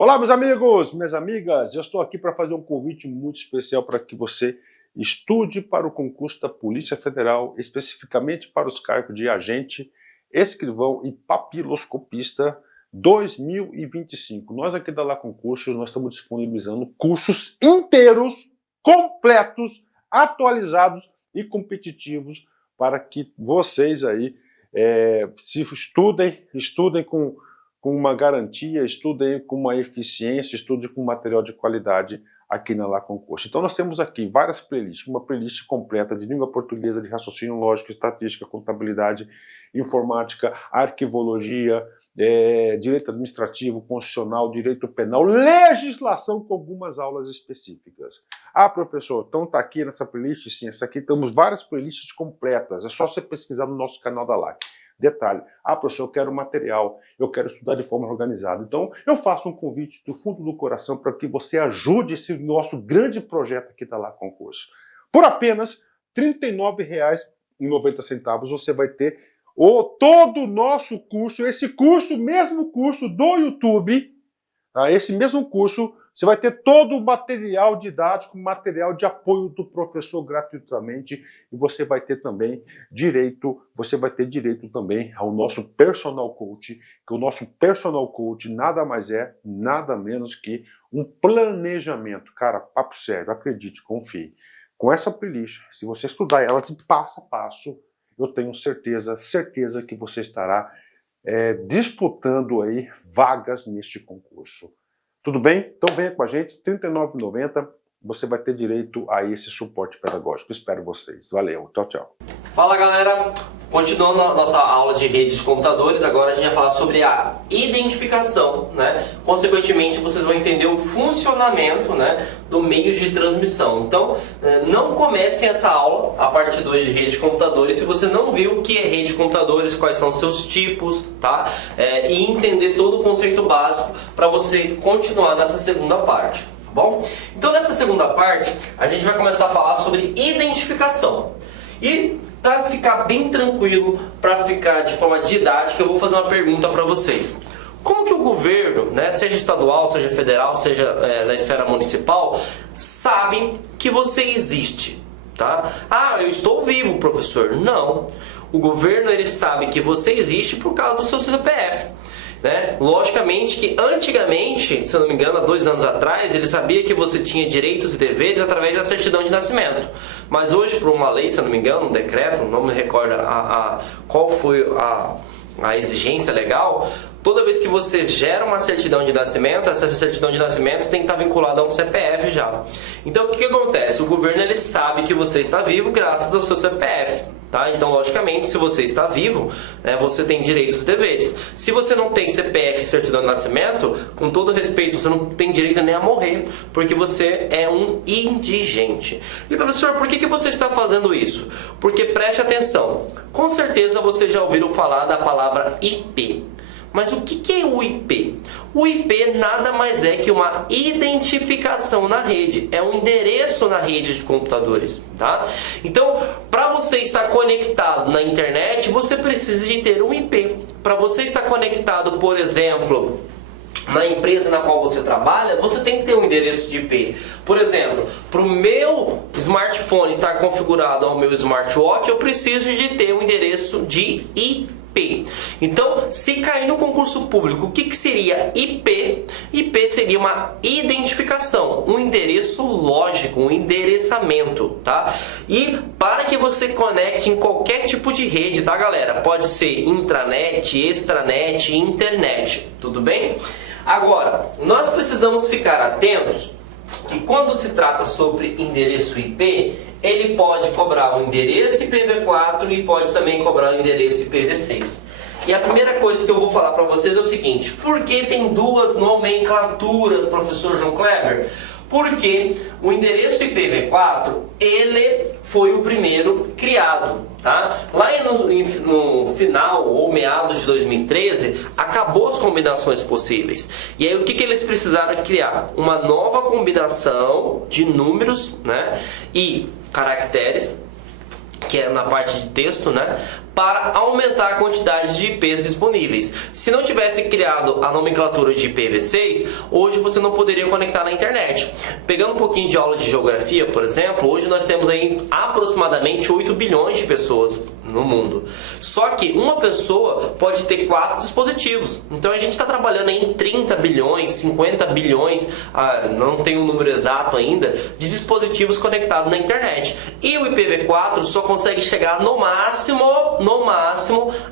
Olá, meus amigos, minhas amigas, eu estou aqui para fazer um convite muito especial para que você estude para o concurso da Polícia Federal, especificamente para os cargos de agente, escrivão e papiloscopista 2025. Nós aqui da Lá Concursos, nós estamos disponibilizando cursos inteiros, completos, atualizados e competitivos para que vocês aí se estudem com uma garantia, estudem com uma eficiência, estudem com material de qualidade aqui na Lá Concurso. Então nós temos aqui várias playlists, uma playlist completa de língua portuguesa, de raciocínio lógico, estatística, contabilidade, informática, arquivologia, direito administrativo, constitucional, direito penal, legislação com algumas aulas específicas. Ah, professor, então está aqui nessa playlist? Sim, essa aqui temos várias playlists completas, é só você pesquisar no nosso canal da LAC. Detalhe, professor, eu quero material, eu quero estudar de forma organizada. Então, eu faço um convite do fundo do coração para que você ajude esse nosso grande projeto aqui da Lá Concurso. Por apenas R$ 39,90 você vai ter todo o nosso curso, esse mesmo curso do YouTube, tá? Esse mesmo curso, você vai ter todo o material didático, material de apoio do professor gratuitamente, e você vai ter também direito também ao nosso personal coach, que o nosso personal coach nada mais é, nada menos que um planejamento. Cara, papo sério, acredite, confie. Com essa playlist, se você estudar ela de passo a passo, eu tenho certeza que você estará disputando aí vagas neste concurso. Tudo bem? Então venha com a gente, R$ 39,90, você vai ter direito a esse suporte pedagógico. Espero vocês. Valeu, tchau, tchau. Fala galera, continuando a nossa aula de redes de computadores, agora a gente vai falar sobre a identificação, né? Consequentemente, vocês vão entender o funcionamento, né, do meio de transmissão. Então, não comecem essa aula, a parte 2 de rede de computadores, se você não viu o que é rede de computadores, quais são seus tipos, tá? E entender todo o conceito básico para você continuar nessa segunda parte, tá bom? Então, nessa segunda parte, a gente vai começar a falar sobre identificação. E para ficar bem tranquilo, para ficar de forma didática, eu vou fazer uma pergunta para vocês. Como que o governo, né, seja estadual, seja federal, seja na esfera municipal, sabe que você existe? Tá? Ah, eu estou vivo, professor. Não. O governo ele sabe que você existe por causa do seu CPF. Né? Logicamente que antigamente, se eu não me engano, há 2 anos atrás, ele sabia que você tinha direitos e deveres através da certidão de nascimento. Mas hoje, por uma lei, se eu não me engano, um decreto, não me recordo qual foi a exigência legal, toda vez que você gera uma certidão de nascimento, essa certidão de nascimento tem que estar vinculada a um CPF já. Então o que acontece? O governo ele sabe que você está vivo graças ao seu CPF. Tá? Então, logicamente, se você está vivo, né, você tem direitos e deveres. Se você não tem CPF e certidão de nascimento, com todo respeito, você não tem direito nem a morrer, porque você é um indigente. E professor, por que você está fazendo isso? Porque preste atenção, com certeza você já ouviu falar da palavra IP. Mas o que é o IP? O IP nada mais é que uma identificação na rede, é um endereço na rede de computadores, tá? Então, para você estar conectado na internet, você precisa de ter um IP. Para você estar conectado, por exemplo, na empresa na qual você trabalha, você tem que ter um endereço de IP. Por exemplo, para o meu smartphone estar configurado ao meu smartwatch, eu preciso de ter um endereço de IP. Então, se cair no concurso público, o que seria IP? IP seria uma identificação, um endereço lógico, um endereçamento, tá? E para que você conecte em qualquer tipo de rede, tá, galera? Pode ser intranet, extranet, internet, tudo bem? Agora, nós precisamos ficar atentos que quando se trata sobre endereço IP, ele pode cobrar o endereço IPv4 e pode também cobrar o endereço IPv6. E a primeira coisa que eu vou falar para vocês é o seguinte: por que tem duas nomenclaturas, professor João Kleber? Porque o endereço IPv4, ele foi o primeiro criado, tá? Lá no final ou meados de 2013, acabou as combinações possíveis. E aí o que eles precisaram criar? Uma nova combinação de números, né, e caracteres que é na parte de texto, né, para aumentar a quantidade de IPs disponíveis. Se não tivesse criado a nomenclatura de IPv6, hoje você não poderia conectar na internet. Pegando um pouquinho de aula de geografia, por exemplo, hoje nós temos aí aproximadamente 8 bilhões de pessoas no mundo. Só que uma pessoa pode ter 4 dispositivos. Então a gente está trabalhando aí em 30 bilhões, 50 bilhões, não tem um número exato ainda, de dispositivos conectados na internet. E o IPv4 só consegue chegar no máximo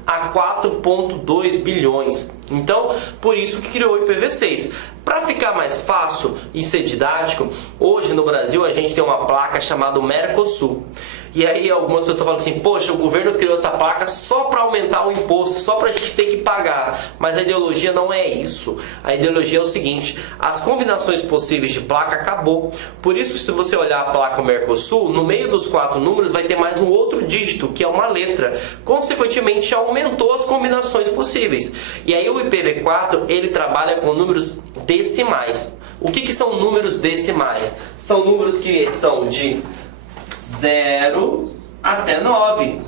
a 4,2 bilhões. Então, por isso que criou o IPv6. Para ficar mais fácil e ser didático, hoje no Brasil a gente tem uma placa chamada Mercosul. E aí algumas pessoas falam assim, poxa, o governo criou essa placa só para aumentar o imposto, só para a gente ter que pagar. Mas a ideologia não é isso. A ideologia é o seguinte, as combinações possíveis de placa acabou. Por isso, se você olhar a placa Mercosul, no meio dos 4 números vai ter mais um outro dígito, que é uma letra. Consequentemente, aumentou as combinações possíveis. E aí o IPv4, ele trabalha com números decimais. O que são números decimais? São números que são de 0 até 9.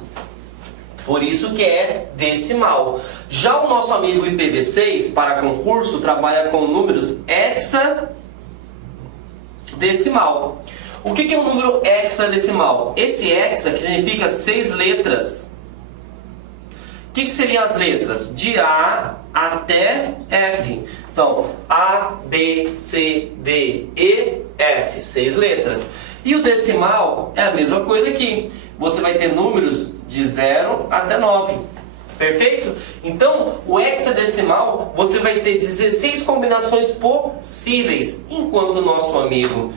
Por isso que é decimal. Já o nosso amigo IPv6, para concurso, trabalha com números hexadecimal. O que é um número hexadecimal? Esse hexa que significa 6 letras. O que seriam as letras? De A até F. Então, A, B, C, D, E, F. 6 letras. E o decimal é a mesma coisa aqui. Você vai ter números de 0 até 9. Perfeito? Então, o hexadecimal, você vai ter 16 combinações possíveis. Enquanto o nosso amigo,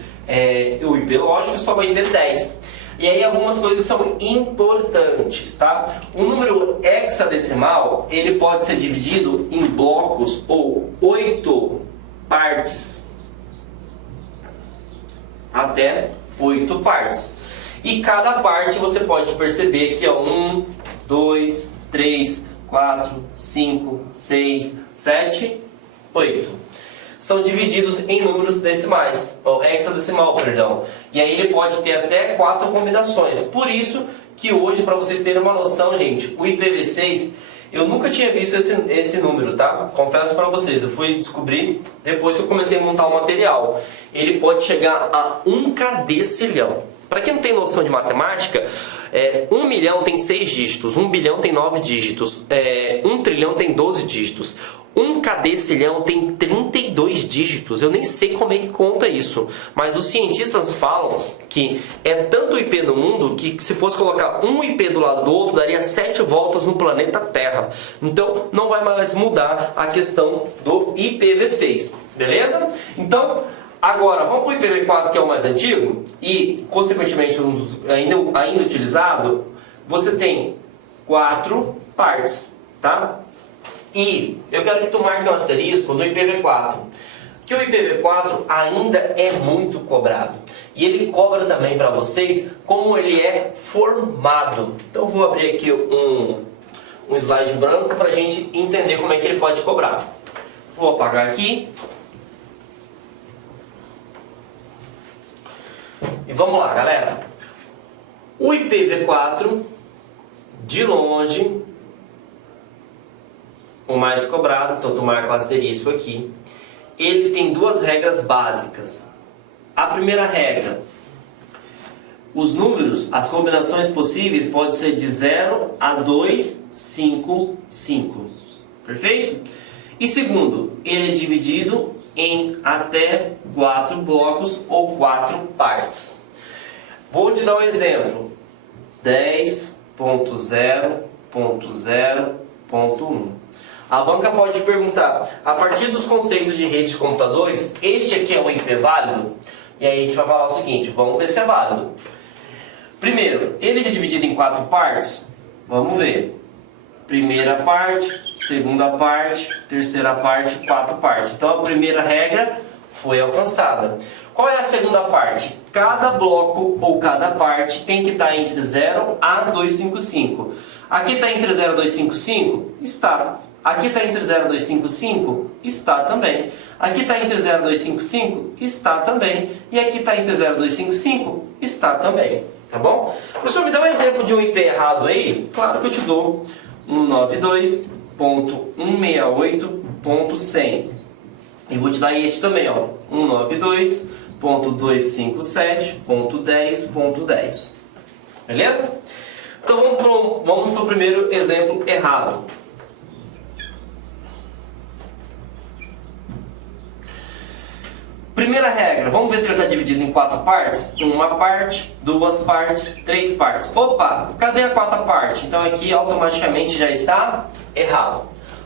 o IP lógico, só vai ter 10. E aí algumas coisas são importantes, tá? O número hexadecimal, ele pode ser dividido em blocos ou 8 partes. Até 8 partes. E cada parte você pode perceber que é 1, 2, 3, 4, 5, 6, 7, 8. São divididos em números decimais, ou hexadecimal, perdão. E aí ele pode ter até 4 combinações. Por isso que hoje, para vocês terem uma noção, gente, o IPv6, eu nunca tinha visto esse número, tá? Confesso para vocês, eu fui descobrir depois que eu comecei a montar o material. Ele pode chegar a 1 cadecilhão. Para quem não tem noção de matemática, 1 milhão tem 6 dígitos, 1 bilhão tem 9 dígitos, 1 trilhão tem 12 dígitos. 1 cadecilhão tem 32 dígitos. Eu nem sei como é que conta isso, mas os cientistas falam que é tanto IP no mundo que se fosse colocar um IP do lado do outro, daria 7 voltas no planeta Terra. Então não vai mais mudar a questão do IPv6, beleza? Então, agora vamos para o IPv4, que é o mais antigo e consequentemente um dos ainda utilizado. Você tem 4 partes, tá? E eu quero que tu marque um asterisco no IPv4, que o IPv4 ainda é muito cobrado. E ele cobra também para vocês como ele é formado. Então eu vou abrir aqui um slide branco para a gente entender como é que ele pode cobrar. Vou apagar aqui. E vamos lá, galera. O IPv4, de longe, o mais cobrado, então tu marca o asterisco aqui. Ele tem 2 regras básicas. A primeira regra, os números, as combinações possíveis podem ser de 0 a 255. Perfeito? E segundo, ele é dividido em até 4 blocos ou 4 partes. Vou te dar um exemplo. 10.0.0.1. A banca pode te perguntar, a partir dos conceitos de redes de computadores, este aqui é um IP válido? E aí a gente vai falar o seguinte, vamos ver se é válido. Primeiro, ele é dividido em 4 partes? Vamos ver. Primeira parte, segunda parte, terceira parte, 4 partes. Então a primeira regra foi alcançada. Qual é a segunda parte? Cada bloco ou cada parte tem que estar entre 0 a 255. Aqui está entre 0 e 255? Está. Aqui está entre 0 e 255? Está também. Aqui está entre 0 e 255? Está também. E aqui está entre 0 e 255? Está também. tá bom? Professor, me dá um exemplo de um IP errado aí? Claro que eu te dou. 192.168.100. E vou te dar este também, ó. 192.257.10.10. Beleza? Então vamos para o primeiro exemplo errado. Primeira regra, vamos ver se ele está dividido em 4 partes? Uma parte, 2 partes, 3 partes. Opa, cadê a 4ª parte? Então aqui automaticamente já está errado.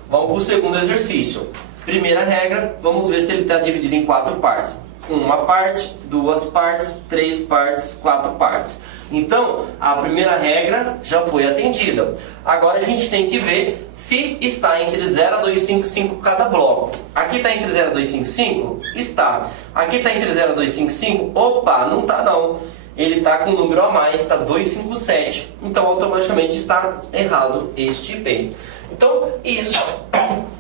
Vamos para o segundo exercício. Primeira regra, vamos ver se ele está dividido em 4 partes. Uma parte, 2 partes, 3 partes, 4 partes. Então, a primeira regra já foi atendida. Agora a gente tem que ver se está entre 0 a 255 cada bloco. Aqui está entre 0 a 255? Está. Aqui está entre 0 a 255? Opa, não está não. Ele está com um número a mais, está 257. Então, automaticamente está errado este IP. Então, isso...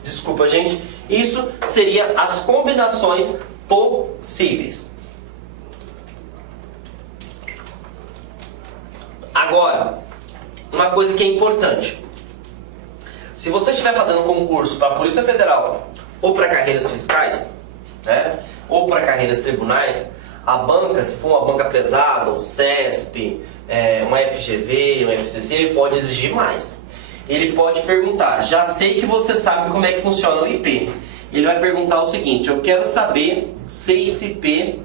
Desculpa, gente. Isso seria as combinações possíveis. Agora, uma coisa que é importante. Se você estiver fazendo concurso para a Polícia Federal ou para carreiras fiscais, né, ou para carreiras tribunais, a banca, se for uma banca pesada, um CESP, uma FGV, um FCC, ele pode exigir mais. Ele pode perguntar, já sei que você sabe como é que funciona o IP. Ele vai perguntar o seguinte, eu quero saber se esse IP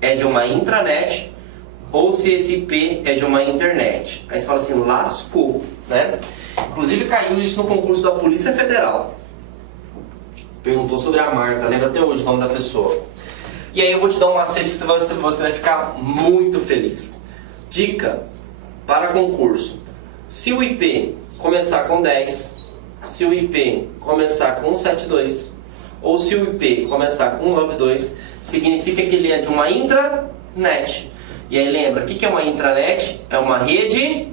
é de uma intranet ou se esse IP é de uma internet. Aí você fala assim, lascou, né? Inclusive caiu isso no concurso da Polícia Federal. Perguntou sobre a Marta, lembra até hoje o nome da pessoa. E aí eu vou te dar um macete que você vai ficar muito feliz. Dica para concurso. Se o IP começar com 10, se o IP começar com 72, ou se o IP começar com 92, significa que ele é de uma intranet. E aí lembra, o que é uma intranet? É uma rede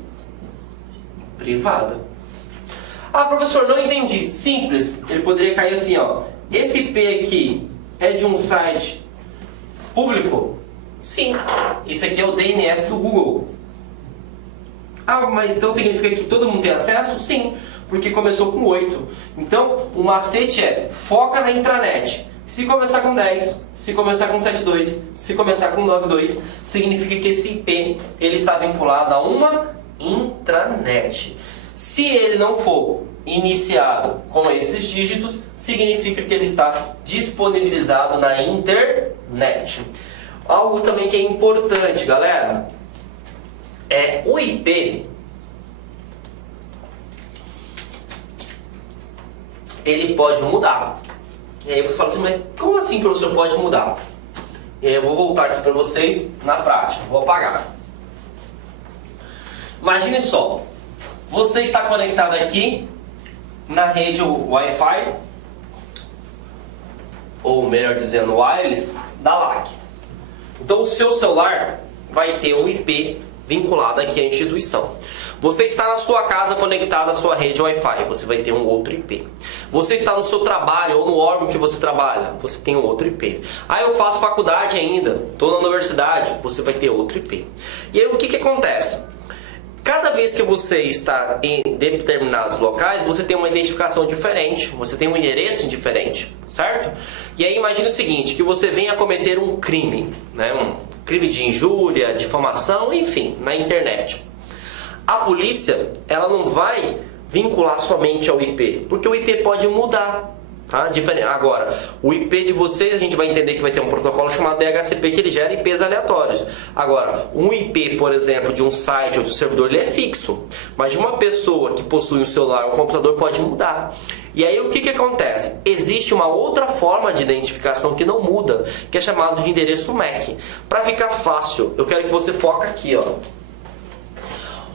privada. Ah, professor, não entendi. Simples. Ele poderia cair assim, ó. Esse IP aqui é de um site público? Sim. Esse aqui é o DNS do Google. Ah, mas então significa que todo mundo tem acesso? Sim, porque começou com 8. Então, o macete é foca na intranet. Se começar com 10, se começar com 72, se começar com 92, significa que esse IP ele está vinculado a uma intranet. Se ele não for iniciado com esses dígitos, significa que ele está disponibilizado na internet. Algo também que é importante, galera, é o IP. Ele pode mudar. E aí você fala assim, mas como assim, professor, pode mudar? E aí eu vou voltar aqui para vocês na prática, vou apagar. Imagine só, você está conectado aqui na rede Wi-Fi, ou melhor dizendo, wireless, da LAC. Então o seu celular vai ter um IP vinculado aqui à instituição. Você está na sua casa conectado à sua rede Wi-Fi, você vai ter um outro IP. Você está no seu trabalho ou no órgão que você trabalha, você tem um outro IP. Ah, eu faço faculdade ainda, estou na universidade, você vai ter outro IP. E aí o que acontece? Cada vez que você está em determinados locais, você tem uma identificação diferente, você tem um endereço diferente, certo? E aí imagine o seguinte, que você venha cometer um crime, né? Um crime de injúria, difamação, enfim, na internet. A polícia, ela não vai vincular somente ao IP, porque o IP pode mudar, tá? Agora, o IP de vocês, a gente vai entender que vai ter um protocolo chamado DHCP, que ele gera IPs aleatórios. Agora, um IP, por exemplo, de um site ou de um servidor, ele é fixo, mas de uma pessoa que possui um celular ou um computador pode mudar. E aí o que acontece? Existe uma outra forma de identificação que não muda, que é chamado de endereço MAC. Para ficar fácil, eu quero que você foque aqui, ó.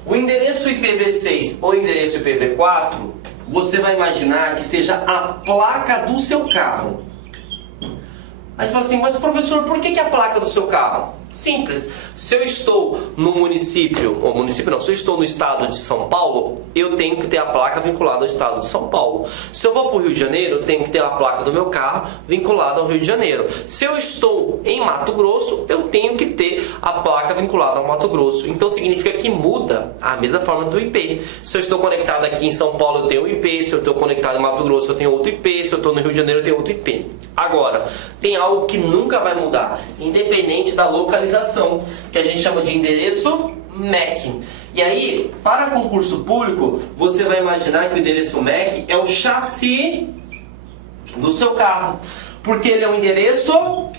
O endereço IPv6 ou endereço IPv4, você vai imaginar que seja a placa do seu carro. Aí você fala assim, mas professor, por que a placa do seu carro? Simples. Se eu estou no município, ou município não, se eu estou no estado de São Paulo, eu tenho que ter a placa vinculada ao estado de São Paulo. Se eu vou para o Rio de Janeiro, eu tenho que ter a placa do meu carro vinculada ao Rio de Janeiro. Se eu estou em Mato Grosso, eu tenho que ter a placa vinculada ao Mato Grosso. Então significa que muda a mesma forma do IP. Se eu estou conectado aqui em São Paulo, eu tenho um IP. Se eu estou conectado em Mato Grosso, eu tenho outro IP. Se eu estou no Rio de Janeiro, eu tenho outro IP. Agora, tem algo que nunca vai mudar, independente da localização, que a gente chama de endereço MAC. E aí, para concurso público, você vai imaginar que o endereço MAC é o chassi do seu carro, porque ele é um endereço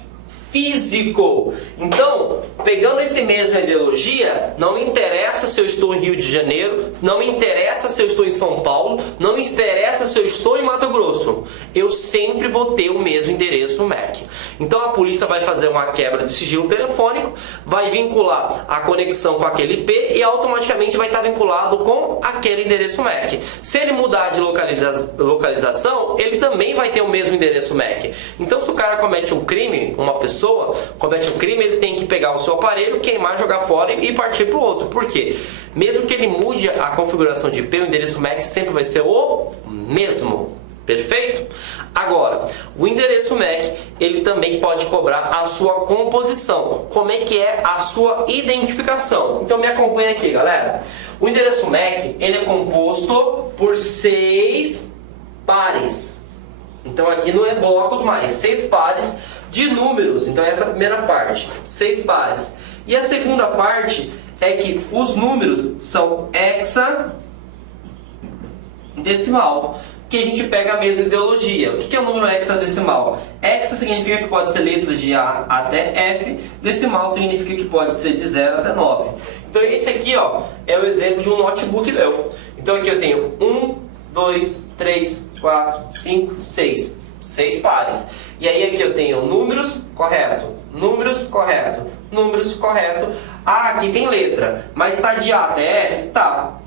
físico. Então, pegando esse mesma ideologia, não me interessa se eu estou em Rio de Janeiro, não me interessa se eu estou em São Paulo, não me interessa se eu estou em Mato Grosso. Eu sempre vou ter o mesmo endereço MAC. Então a polícia vai fazer uma quebra de sigilo telefônico, vai vincular a conexão com aquele IP e automaticamente vai estar vinculado com aquele endereço MAC. Se ele mudar de localização, ele também vai ter o mesmo endereço MAC. Então se o cara comete um crime, uma pessoa comete um crime, ele tem que pegar o seu aparelho, queimar, jogar fora e partir para o outro. Por quê? Mesmo que ele mude a configuração de IP, o endereço MAC sempre vai ser o mesmo. Perfeito? Agora, o endereço MAC, ele também pode cobrar a sua composição. Como é que é a sua identificação? Então me acompanha aqui, galera. O endereço MAC, ele é composto por 6 pares. Então aqui não é blocos mais, 6 pares de números. Então essa é a primeira parte, 6 pares. E a segunda parte é que os números são hexadecimal, que a gente pega a mesma ideologia. O que é o número hexadecimal? Hexa significa que pode ser letras de A até F, decimal significa que pode ser de 0 até 9. Então esse aqui, ó, é o exemplo de um notebook meu. Então aqui eu tenho 1, 2, 3, 4, 5, 6. 6 pares. E aí aqui eu tenho números, correto, números, correto, números, correto. Ah, aqui tem letra, mas está de A até F? Tá.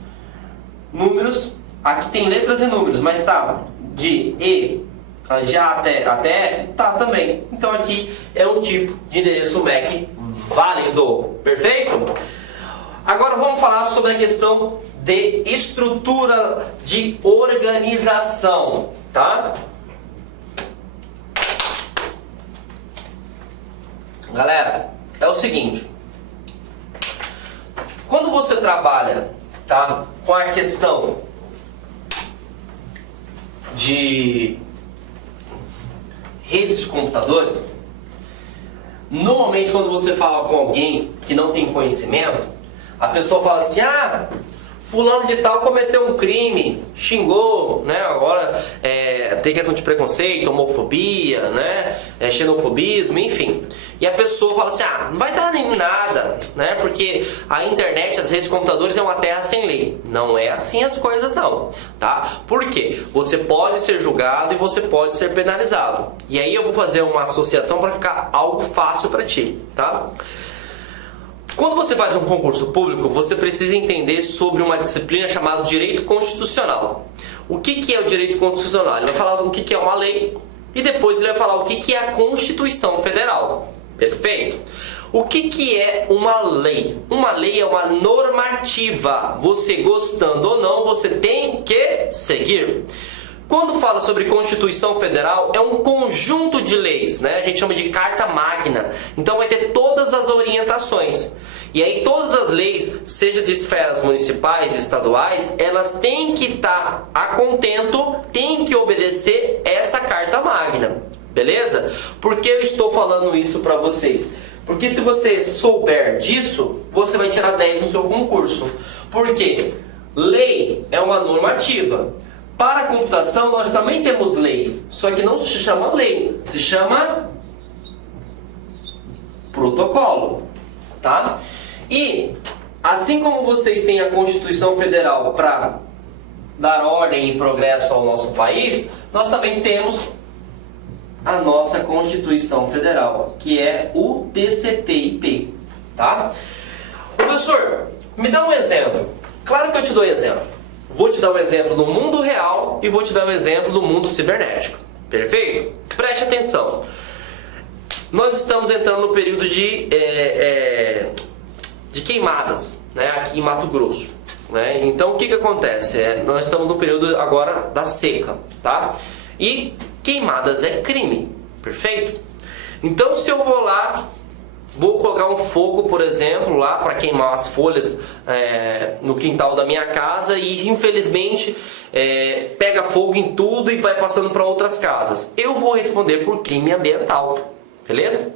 Números, aqui tem letras e números, mas está de E, de A até F? Tá também. Então aqui é um tipo de endereço MAC válido. Perfeito? Agora vamos falar sobre a questão de estrutura de organização, tá? Galera, é o seguinte, quando você trabalha, tá, com a questão de redes de computadores, normalmente quando você fala com alguém que não tem conhecimento, a pessoa fala assim, ah, fulano de tal cometeu um crime, xingou, né? Agora tem questão de preconceito, homofobia, né? Xenofobismo, enfim. E a pessoa fala assim, ah, não vai dar nem nada, né? Porque a internet, as redes de computadores é uma terra sem lei. Não é assim as coisas não, tá? Por quê? Você pode ser julgado e você pode ser penalizado. E aí eu vou fazer uma associação para ficar algo fácil para ti, tá? Quando você faz um concurso público, você precisa entender sobre uma disciplina chamada Direito Constitucional. O que é o Direito Constitucional? Ele vai falar o que é uma lei e depois ele vai falar o que é a Constituição Federal. Perfeito? O que é uma lei? Uma lei é uma normativa. Você gostando ou não, você tem que seguir. Quando fala sobre Constituição Federal, é um conjunto de leis, né? A gente chama de Carta Magna. Então vai ter todas as orientações. E aí todas as leis, seja de esferas municipais, estaduais, elas têm que estar a contento, têm que obedecer essa Carta Magna. Beleza? Por que eu estou falando isso para vocês? Porque se você souber disso, você vai tirar 10 no seu concurso. Por quê? Lei é uma normativa. Para a computação nós também temos leis, só que não se chama lei, se chama protocolo, tá? E assim como vocês têm a Constituição Federal para dar ordem e progresso ao nosso país, nós também temos a nossa Constituição Federal, que é o TCP/IP, tá? Professor, me dá um exemplo. Claro que eu te dou exemplo. Vou te dar um exemplo do mundo real e vou te dar um exemplo do mundo cibernético. Perfeito? Preste atenção. nós estamos entrando no período de queimadas, né, aqui em Mato Grosso. Né? Então o que acontece? Nós estamos no período agora da seca, tá? E queimadas é crime, perfeito? Então se eu vou lá, vou colocar um fogo, por exemplo, lá para queimar as folhas no quintal da minha casa e infelizmente pega fogo em tudo e vai passando para outras casas, eu vou responder por crime ambiental, beleza?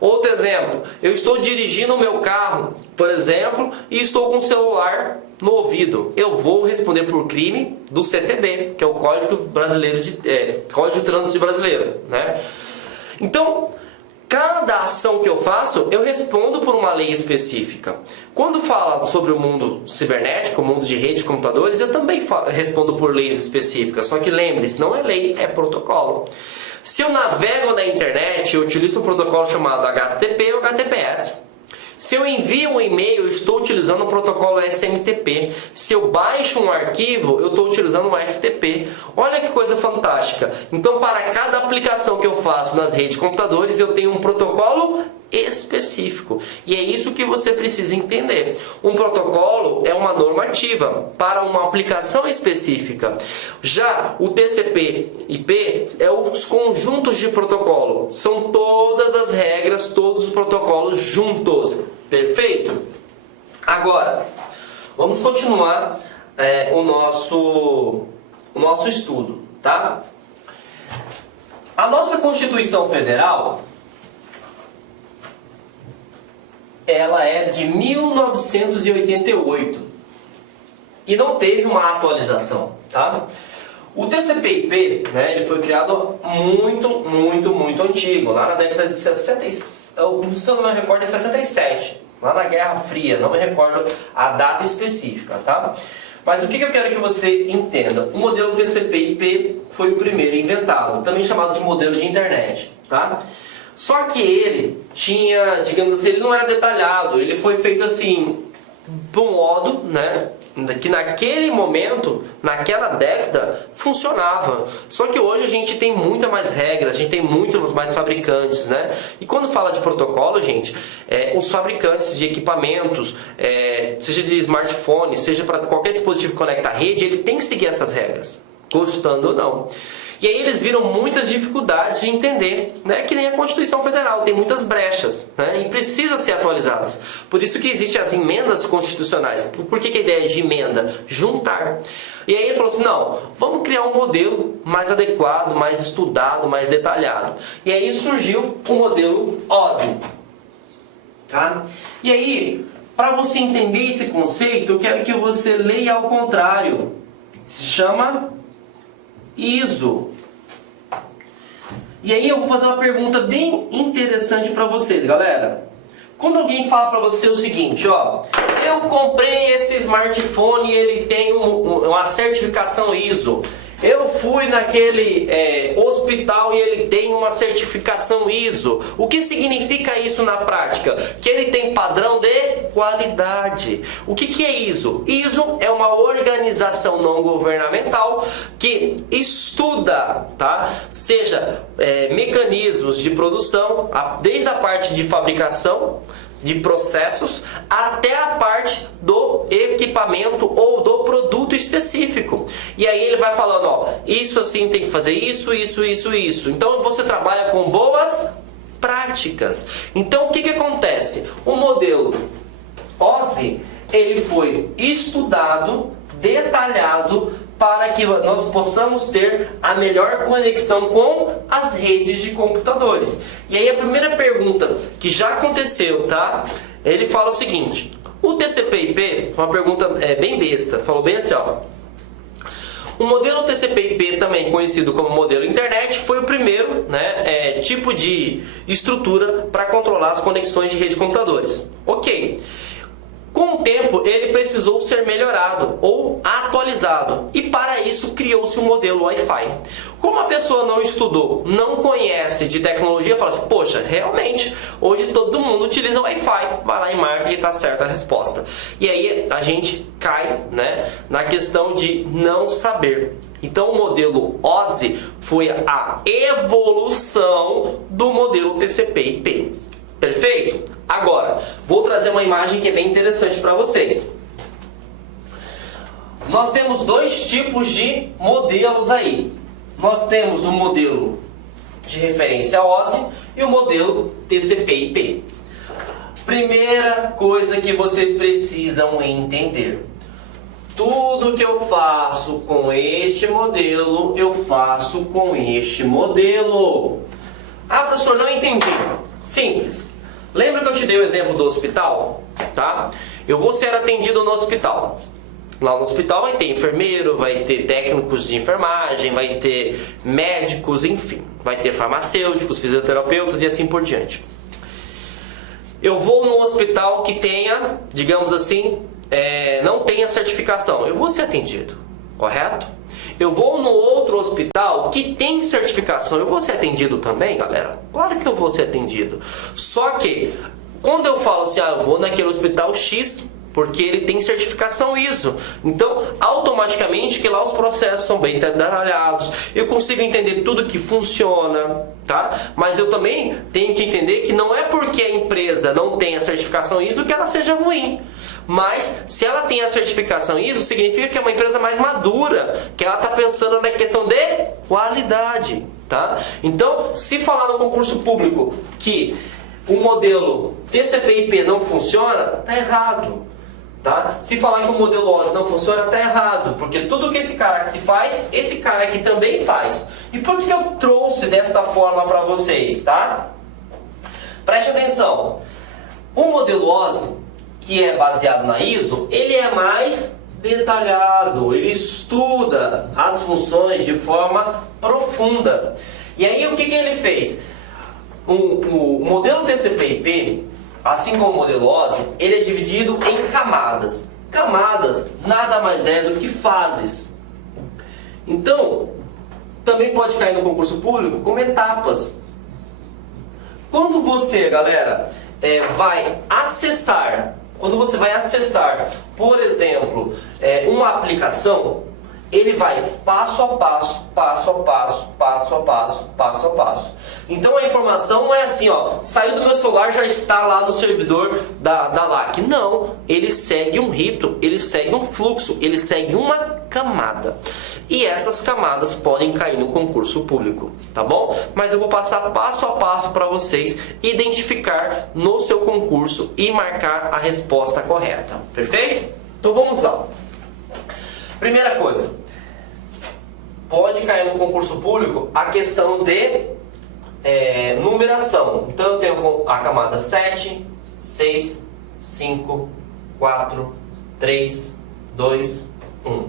Outro exemplo, eu estou dirigindo o meu carro, por exemplo, e estou com o celular no ouvido. Eu vou responder por crime do CTB, que é o Código Brasileiro Código de Trânsito Brasileiro, né? Então, cada ação que eu faço, eu respondo por uma lei específica. Quando fala sobre o mundo cibernético, o mundo de redes de computadores, eu também respondo por leis específicas. Só que lembre-se, não é lei, é protocolo. Se eu navego na internet, eu utilizo um protocolo chamado HTTP ou HTTPS. Se eu envio um e-mail, eu estou utilizando o protocolo SMTP. Se eu baixo um arquivo, eu estou utilizando um FTP. Olha que coisa fantástica. Então, para cada aplicação que eu faço nas redes de computadores, eu tenho um protocolo específico. E é isso que você precisa entender. Um protocolo é uma normativa para uma aplicação específica. Já o TCP/IP é os conjuntos de protocolo. São todas as regras, todos os protocolos juntos. Perfeito? Agora, vamos continuar o nosso estudo, tá? A nossa Constituição Federal, ela é de 1988 e não teve uma atualização, tá? O TCP/IP, né, ele foi criado muito antigo, lá na década de 60, se eu não me recordo, é 67, lá na Guerra Fria, não me recordo a data específica, tá? Mas o que eu quero que você entenda? O modelo TCP/IP foi o primeiro inventado, também chamado de modelo de internet, tá? Só que ele tinha, digamos assim, ele não era detalhado, ele foi feito assim, de um modo, né, que naquele momento, naquela década, funcionava. Só que hoje a gente tem muita mais regras, a gente tem muitos mais fabricantes, né? E quando fala de protocolo, gente, os fabricantes de equipamentos, seja de smartphone, seja para qualquer dispositivo que conecta à rede, ele tem que seguir essas regras, gostando ou não. E aí eles viram muitas dificuldades de entender, né? Que nem a Constituição Federal, tem muitas brechas, né? E precisa ser atualizadas. Por isso que existem as emendas constitucionais. Por que a ideia de emenda? Juntar. E aí ele falou assim, não, vamos criar um modelo mais adequado, mais estudado, mais detalhado. E aí surgiu o modelo OSI. Tá? E aí, para você entender esse conceito, eu quero que você leia ao contrário. Se chama ISO. E aí eu vou fazer uma pergunta bem interessante para vocês, galera. Quando alguém fala para você o seguinte, ó, eu comprei esse smartphone e ele tem uma certificação ISO. Eu fui naquele hospital e ele tem uma certificação ISO. O que significa isso na prática? Que ele tem padrão de qualidade. O que é ISO? ISO é uma organização não governamental que estuda, tá? Seja mecanismos de produção, desde a parte de fabricação, de processos, até a parte do equipamento ou do produto específico. E aí ele vai falando, ó, isso assim tem que fazer isso. Então você trabalha com boas práticas. Então o que acontece? O modelo OSI, ele foi estudado, detalhado, para que nós possamos ter a melhor conexão com as redes de computadores. E aí a primeira pergunta que já aconteceu, tá? Ele fala o seguinte, o TCP/IP, uma pergunta bem besta, falou bem assim, ó. O modelo TCP/IP, também conhecido como modelo internet, foi o primeiro, né, tipo de estrutura para controlar as conexões de rede de computadores. Ok. Com o tempo, ele precisou ser melhorado ou atualizado e para isso criou-se o modelo Wi-Fi. Como a pessoa não estudou, não conhece de tecnologia, fala assim, poxa, realmente, hoje todo mundo utiliza Wi-Fi, vai lá e marca e está certa a resposta. E aí a gente cai, né, na questão de não saber. Então o modelo OSI foi a evolução do modelo TCP/IP. Perfeito? Agora, vou trazer uma imagem que é bem interessante para vocês. Nós temos dois tipos de modelos aí. Nós temos o modelo de referência OSI e o modelo TCP/IP. Primeira coisa que vocês precisam entender. Tudo que eu faço com este modelo, eu faço com este modelo. Ah, professor, não entendi. Simples. Lembra que eu te dei o exemplo do hospital? Tá? Eu vou ser atendido no hospital. Lá no hospital vai ter enfermeiro, vai ter técnicos de enfermagem, vai ter médicos, enfim. Vai ter farmacêuticos, fisioterapeutas e assim por diante. Eu vou num hospital que tenha, digamos assim, não tenha certificação. Eu vou ser atendido, correto? Eu vou no outro hospital que tem certificação. Eu vou ser atendido também, galera? Claro que eu vou ser atendido. Só que, quando eu falo assim, eu vou naquele hospital X, porque ele tem certificação ISO. Então, automaticamente, que lá os processos são bem detalhados, eu consigo entender tudo que funciona, tá? Mas eu também tenho que entender que não é porque a empresa não tem a certificação ISO que ela seja ruim. Mas, se ela tem a certificação ISO, significa que é uma empresa mais madura, que ela está pensando na questão de qualidade, tá? Então, se falar no concurso público que o modelo TCP/IP não funciona, tá errado. Tá? Se falar que o modelo OSI não funciona, tá errado, porque tudo que esse cara aqui faz, esse cara aqui também faz. E por que eu trouxe desta forma para vocês, tá? Preste atenção. O modelo OSI, que é baseado na ISO, ele é mais detalhado, ele estuda as funções de forma profunda. E aí o que ele fez? O modelo TCP/IP, assim como o modelo OSI, ele é dividido em camadas. Camadas nada mais é do que fases. Então, também pode cair no concurso público como etapas. Quando você, galera, vai acessar, por exemplo, uma aplicação, ele vai passo a passo, passo a passo, passo a passo, passo a passo. Então a informação não é assim, ó, saiu do meu celular, já está lá no servidor da LAC. Não, ele segue um rito, ele segue um fluxo, ele segue uma camada. E essas camadas podem cair no concurso público, tá bom? Mas eu vou passar passo a passo para vocês identificar no seu concurso e marcar a resposta correta. Perfeito? Então vamos lá. Primeira coisa, pode cair no concurso público a questão de numeração. Então eu tenho a camada 7, 6, 5, 4, 3, 2, 1.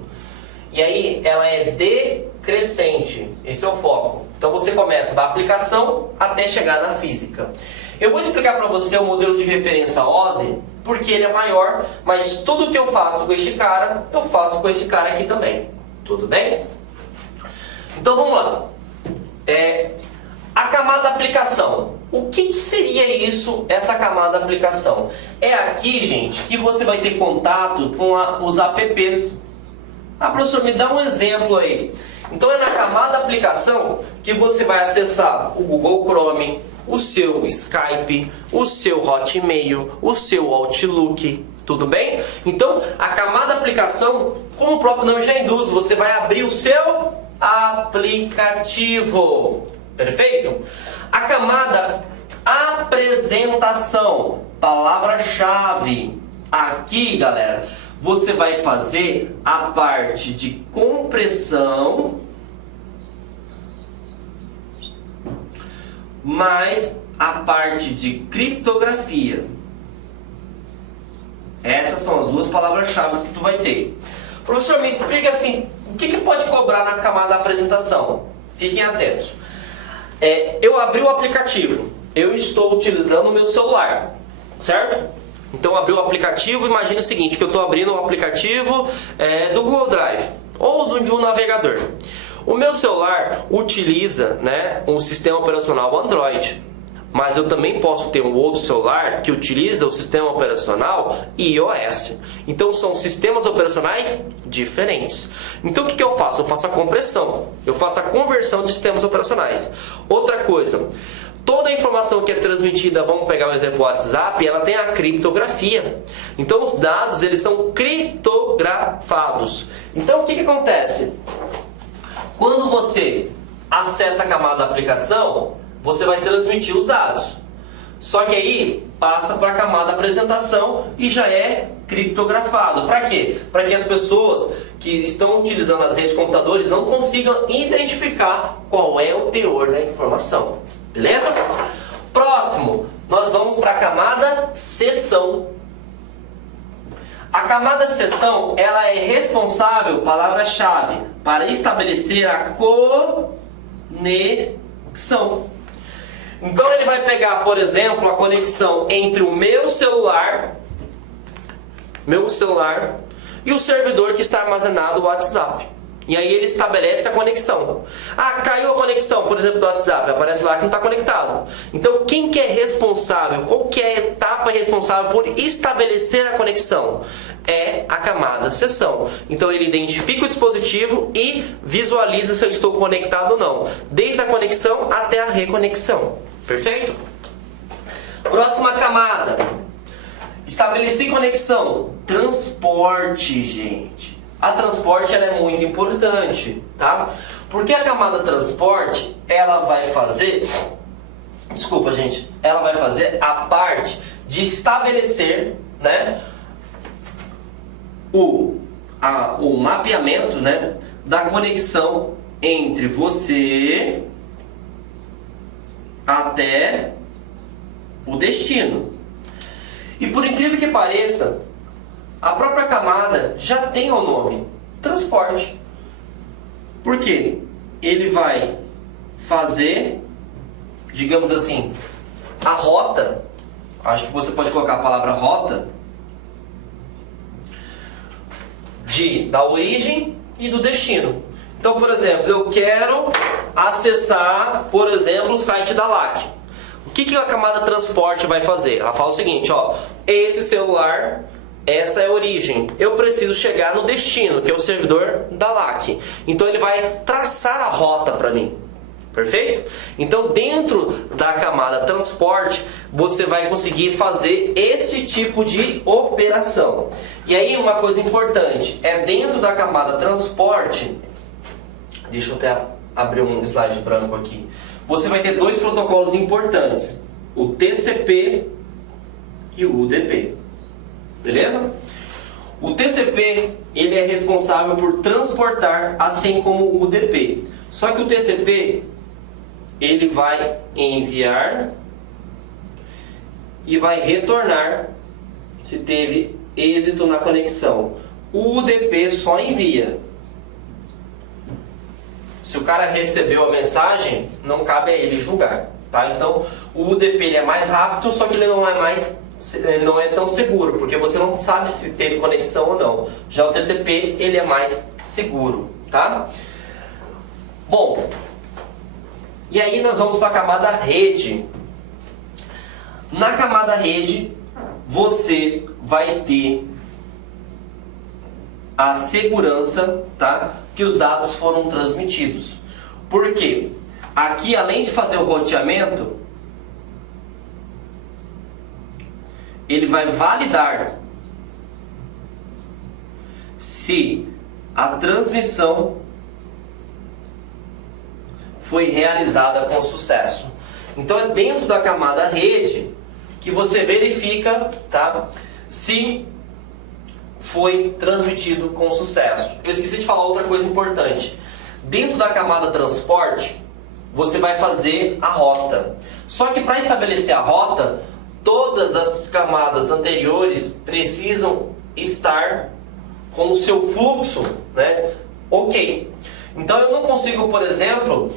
E aí ela é decrescente, esse é o foco. Então você começa da aplicação até chegar na física. Eu vou explicar para você o modelo de referência OSI, porque ele é maior, mas tudo que eu faço com este cara, eu faço com este cara aqui também. Tudo bem? Então vamos lá. A camada aplicação. O que seria isso, essa camada aplicação? É aqui, gente, que você vai ter contato com os apps. Ah, professor, me dá um exemplo aí. Então é na camada aplicação que você vai acessar o Google Chrome, o seu Skype, o seu Hotmail, o seu Outlook, tudo bem? Então, a camada aplicação, como o próprio nome já induz, você vai abrir o seu aplicativo, perfeito? A camada apresentação, palavra-chave, aqui, galera, você vai fazer a parte de compressão mais a parte de criptografia. Essas são as duas palavras-chave que tu vai ter. Professor, me explica assim, o que pode cobrar na camada apresentação? Fiquem atentos. Eu abri o aplicativo, eu estou utilizando o meu celular, certo? Então abri o aplicativo, imagine o seguinte, que eu estou abrindo o aplicativo do Google Drive ou de um navegador. O meu celular utiliza, um sistema operacional Android. mas eu também posso ter um outro celular que utiliza o sistema operacional iOS. Então são sistemas operacionais diferentes. Então o que eu faço? Eu faço a compressão, eu faço a conversão de sistemas operacionais. Outra coisa, toda a informação que é transmitida, vamos pegar um exemplo WhatsApp, ela tem a criptografia. Então os dados, eles são criptografados. Então o que acontece? Quando você acessa a camada da aplicação, você vai transmitir os dados. Só que aí passa para a camada da apresentação e já é criptografado. Para quê? Para que as pessoas que estão utilizando as redes de computadores não consigam identificar qual é o teor da informação. Beleza? Próximo, nós vamos para a camada seção. A camada seção, ela é responsável, palavra-chave, para estabelecer a conexão. Então ele vai pegar, por exemplo, a conexão entre o meu celular e o servidor que está armazenado no WhatsApp. E aí ele estabelece a conexão. Ah, caiu a conexão, por exemplo, do WhatsApp, aparece lá que não está conectado. Então quem que é responsável, qual que é a etapa responsável por estabelecer a conexão? É a camada seção. Então ele identifica o dispositivo e visualiza se eu estou conectado ou não, desde a conexão até a reconexão. Perfeito? Próxima camada. Estabeleci conexão. Transporte, gente. A transporte, ela é muito importante, tá? Porque a camada transporte, ela vai fazer... Desculpa, gente. Ela vai fazer a parte de estabelecer, né, o mapeamento, né, da conexão entre você até o destino. E por incrível que pareça, a própria camada já tem o nome, transporte. Por quê? Ele vai fazer, digamos assim, a rota. Acho que você pode colocar a palavra rota da origem e do destino. Então, por exemplo, eu quero acessar, por exemplo, o site da LAC. O que a camada transporte vai fazer? Ela fala o seguinte, ó, esse celular, essa é a origem. Eu preciso chegar no destino, que é o servidor da LAC. Então ele vai traçar a rota para mim. Perfeito? Então dentro da camada transporte, você vai conseguir fazer esse tipo de operação. E aí uma coisa importante, é dentro da camada transporte, deixa eu até abrir um slide branco aqui, você vai ter dois protocolos importantes, o TCP e o UDP. Beleza? O TCP, ele é responsável por transportar, assim como o UDP. Só que o TCP, ele vai enviar e vai retornar se teve êxito na conexão. O UDP só envia. Se o cara recebeu a mensagem, não cabe a ele julgar, tá? Então, o UDP ele é mais rápido, só que ele não é tão seguro, porque você não sabe se teve conexão ou não. Já o TCP, ele é mais seguro, tá? Bom, e aí nós vamos para a camada rede. Na camada rede, você vai ter a segurança, tá, que os dados foram transmitidos. Por quê? Aqui, além de fazer o roteamento, ele vai validar se a transmissão foi realizada com sucesso. Então é dentro da camada rede que você verifica, tá, se foi transmitido com sucesso. Eu esqueci de falar outra coisa importante. Dentro da camada transporte, você vai fazer a rota. Só que para estabelecer a rota, todas as camadas anteriores precisam estar com o seu fluxo, né, ok. Então eu não consigo, por exemplo,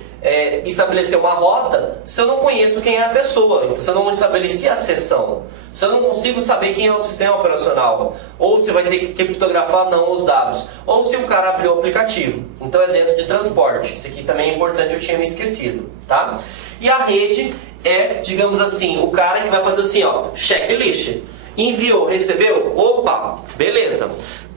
estabelecer uma rota se eu não conheço quem é a pessoa, então, se eu não estabeleci a seção, se eu não consigo saber quem é o sistema operacional, ou se vai ter que criptografar não os dados, ou se o cara abriu o aplicativo. Então é dentro de transporte. Isso aqui também é importante, eu tinha me esquecido, tá? E a rede, é, digamos assim, o cara que vai fazer assim, ó, checklist. Enviou, recebeu? Opa, beleza.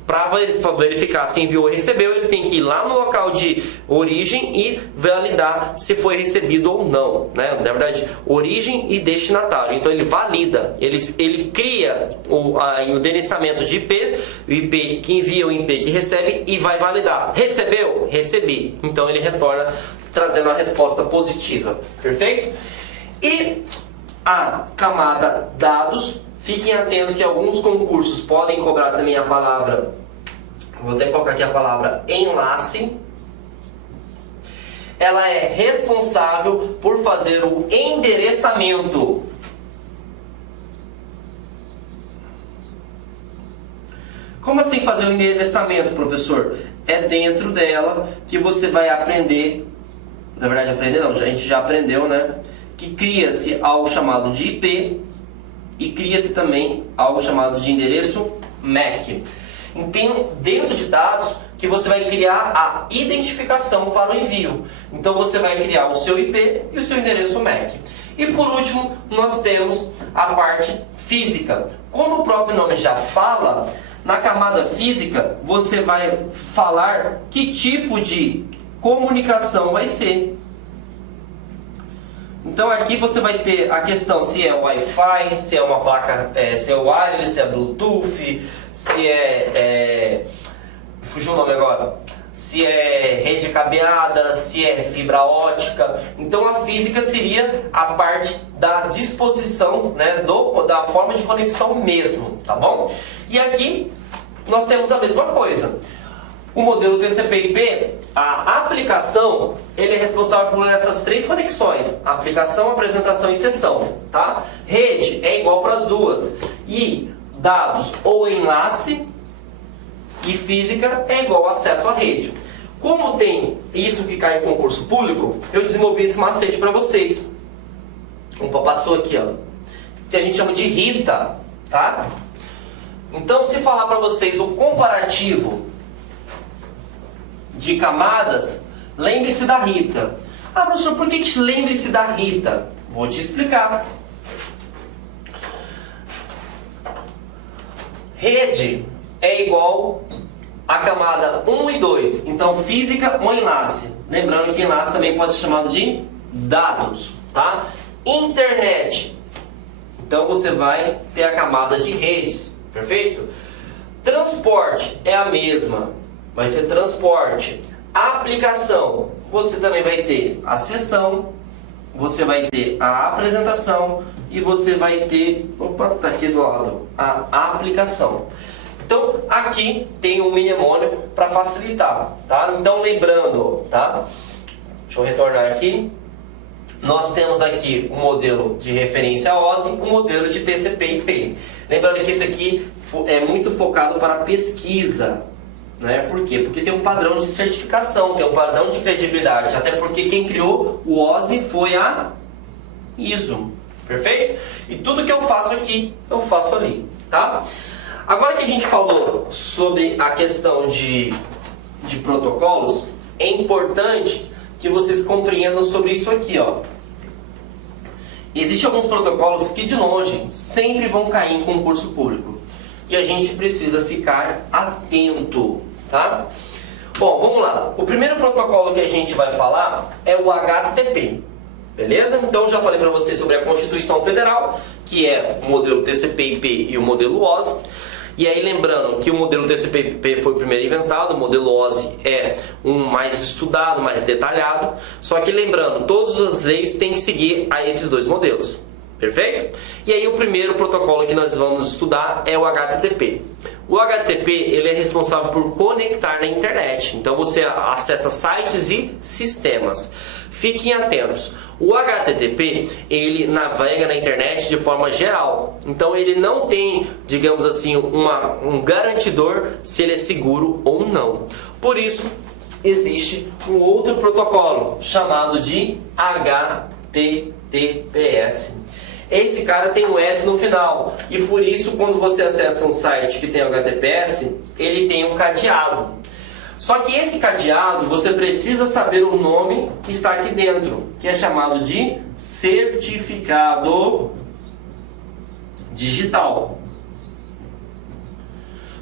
Para verificar se enviou ou recebeu, ele tem que ir lá no local de origem e validar se foi recebido ou não, né? Na verdade, origem e destinatário. Então ele valida, ele cria o endereçamento de IP, o IP que envia, o IP que recebe e vai validar. Recebeu? Recebi. Então ele retorna trazendo a resposta positiva. Perfeito? E a camada dados. Fiquem atentos que alguns concursos podem cobrar também a palavra, vou até colocar aqui a palavra enlace. Ela é responsável por fazer o endereçamento. Como assim fazer o endereçamento, professor? É dentro dela que você vai aprender, na verdade aprender não, a gente já aprendeu, né? Que cria-se algo chamado de IP, e cria-se também algo chamado de endereço MAC. Então, dentro de dados, que você vai criar a identificação para o envio. Então, você vai criar o seu IP e o seu endereço MAC. E por último, nós temos a parte física. Como o próprio nome já fala, na camada física, você vai falar que tipo de comunicação vai ser. Então aqui você vai ter a questão se é Wi-Fi, se é uma placa, se é wireless, se é Bluetooth, se fugiu o nome agora, se é rede cabeada, se é fibra ótica. Então a física seria a parte da disposição, né, da forma de conexão mesmo, tá bom? E aqui nós temos a mesma coisa. O modelo TCP/IP, a aplicação, ele é responsável por essas três conexões: aplicação, apresentação e sessão, tá? Rede é igual para as duas, e dados ou enlace e física é igual acesso à rede. Como tem isso que cai em concurso público, eu desenvolvi esse macete para vocês. Opa, passou aqui, ó, que a gente chama de RITA, tá? Então, se falar para vocês o comparativo de camadas, lembre-se da RITA. Ah, professor, por que lembre-se da RITA? Vou te explicar. Rede é igual a camada 1 e 2. Então, física ou enlace. Lembrando que enlace também pode ser chamado de dados, tá? Internet. Então, você vai ter a camada de redes. Perfeito? Transporte é a mesma. Vai ser transporte. Aplicação, você também vai ter a sessão, você vai ter a apresentação e você vai ter, opa, tá aqui do lado, a aplicação. Então, aqui tem um mnemônio para facilitar, tá? Então, lembrando, tá? Deixa eu retornar aqui. Nós temos aqui um modelo de referência OSI, um modelo de TCP/IP. Lembrando que esse aqui é muito focado para pesquisa. Né? Por quê? Porque tem um padrão de certificação, tem um padrão de credibilidade. Até porque quem criou o OSI foi a ISO. Perfeito? E tudo que eu faço aqui, eu faço ali. Tá? Agora que a gente falou sobre a questão de protocolos, é importante que vocês compreendam sobre isso aqui. Ó. Existem alguns protocolos que de longe sempre vão cair em concurso público. E a gente precisa ficar atento, tá? Bom, vamos lá. O primeiro protocolo que a gente vai falar é o HTTP, beleza? Então, eu já falei para vocês sobre a Constituição Federal, que é o modelo TCP/IP e o modelo OSI. E aí, lembrando que o modelo TCP/IP foi o primeiro inventado, o modelo OSI é um mais estudado, mais detalhado. Só que lembrando, todas as leis têm que seguir a esses dois modelos. Perfeito? E aí o primeiro protocolo que nós vamos estudar é o HTTP. O HTTP ele é responsável por conectar na internet. Então você acessa sites e sistemas. Fiquem atentos. O HTTP ele navega na internet de forma geral. Então ele não tem, digamos assim, um garantidor se ele é seguro ou não. Por isso existe um outro protocolo chamado de HTTPS. Esse cara tem um S no final e por isso quando você acessa um site que tem HTTPS, ele tem um cadeado. Só que esse cadeado, você precisa saber o nome que está aqui dentro, que é chamado de certificado digital.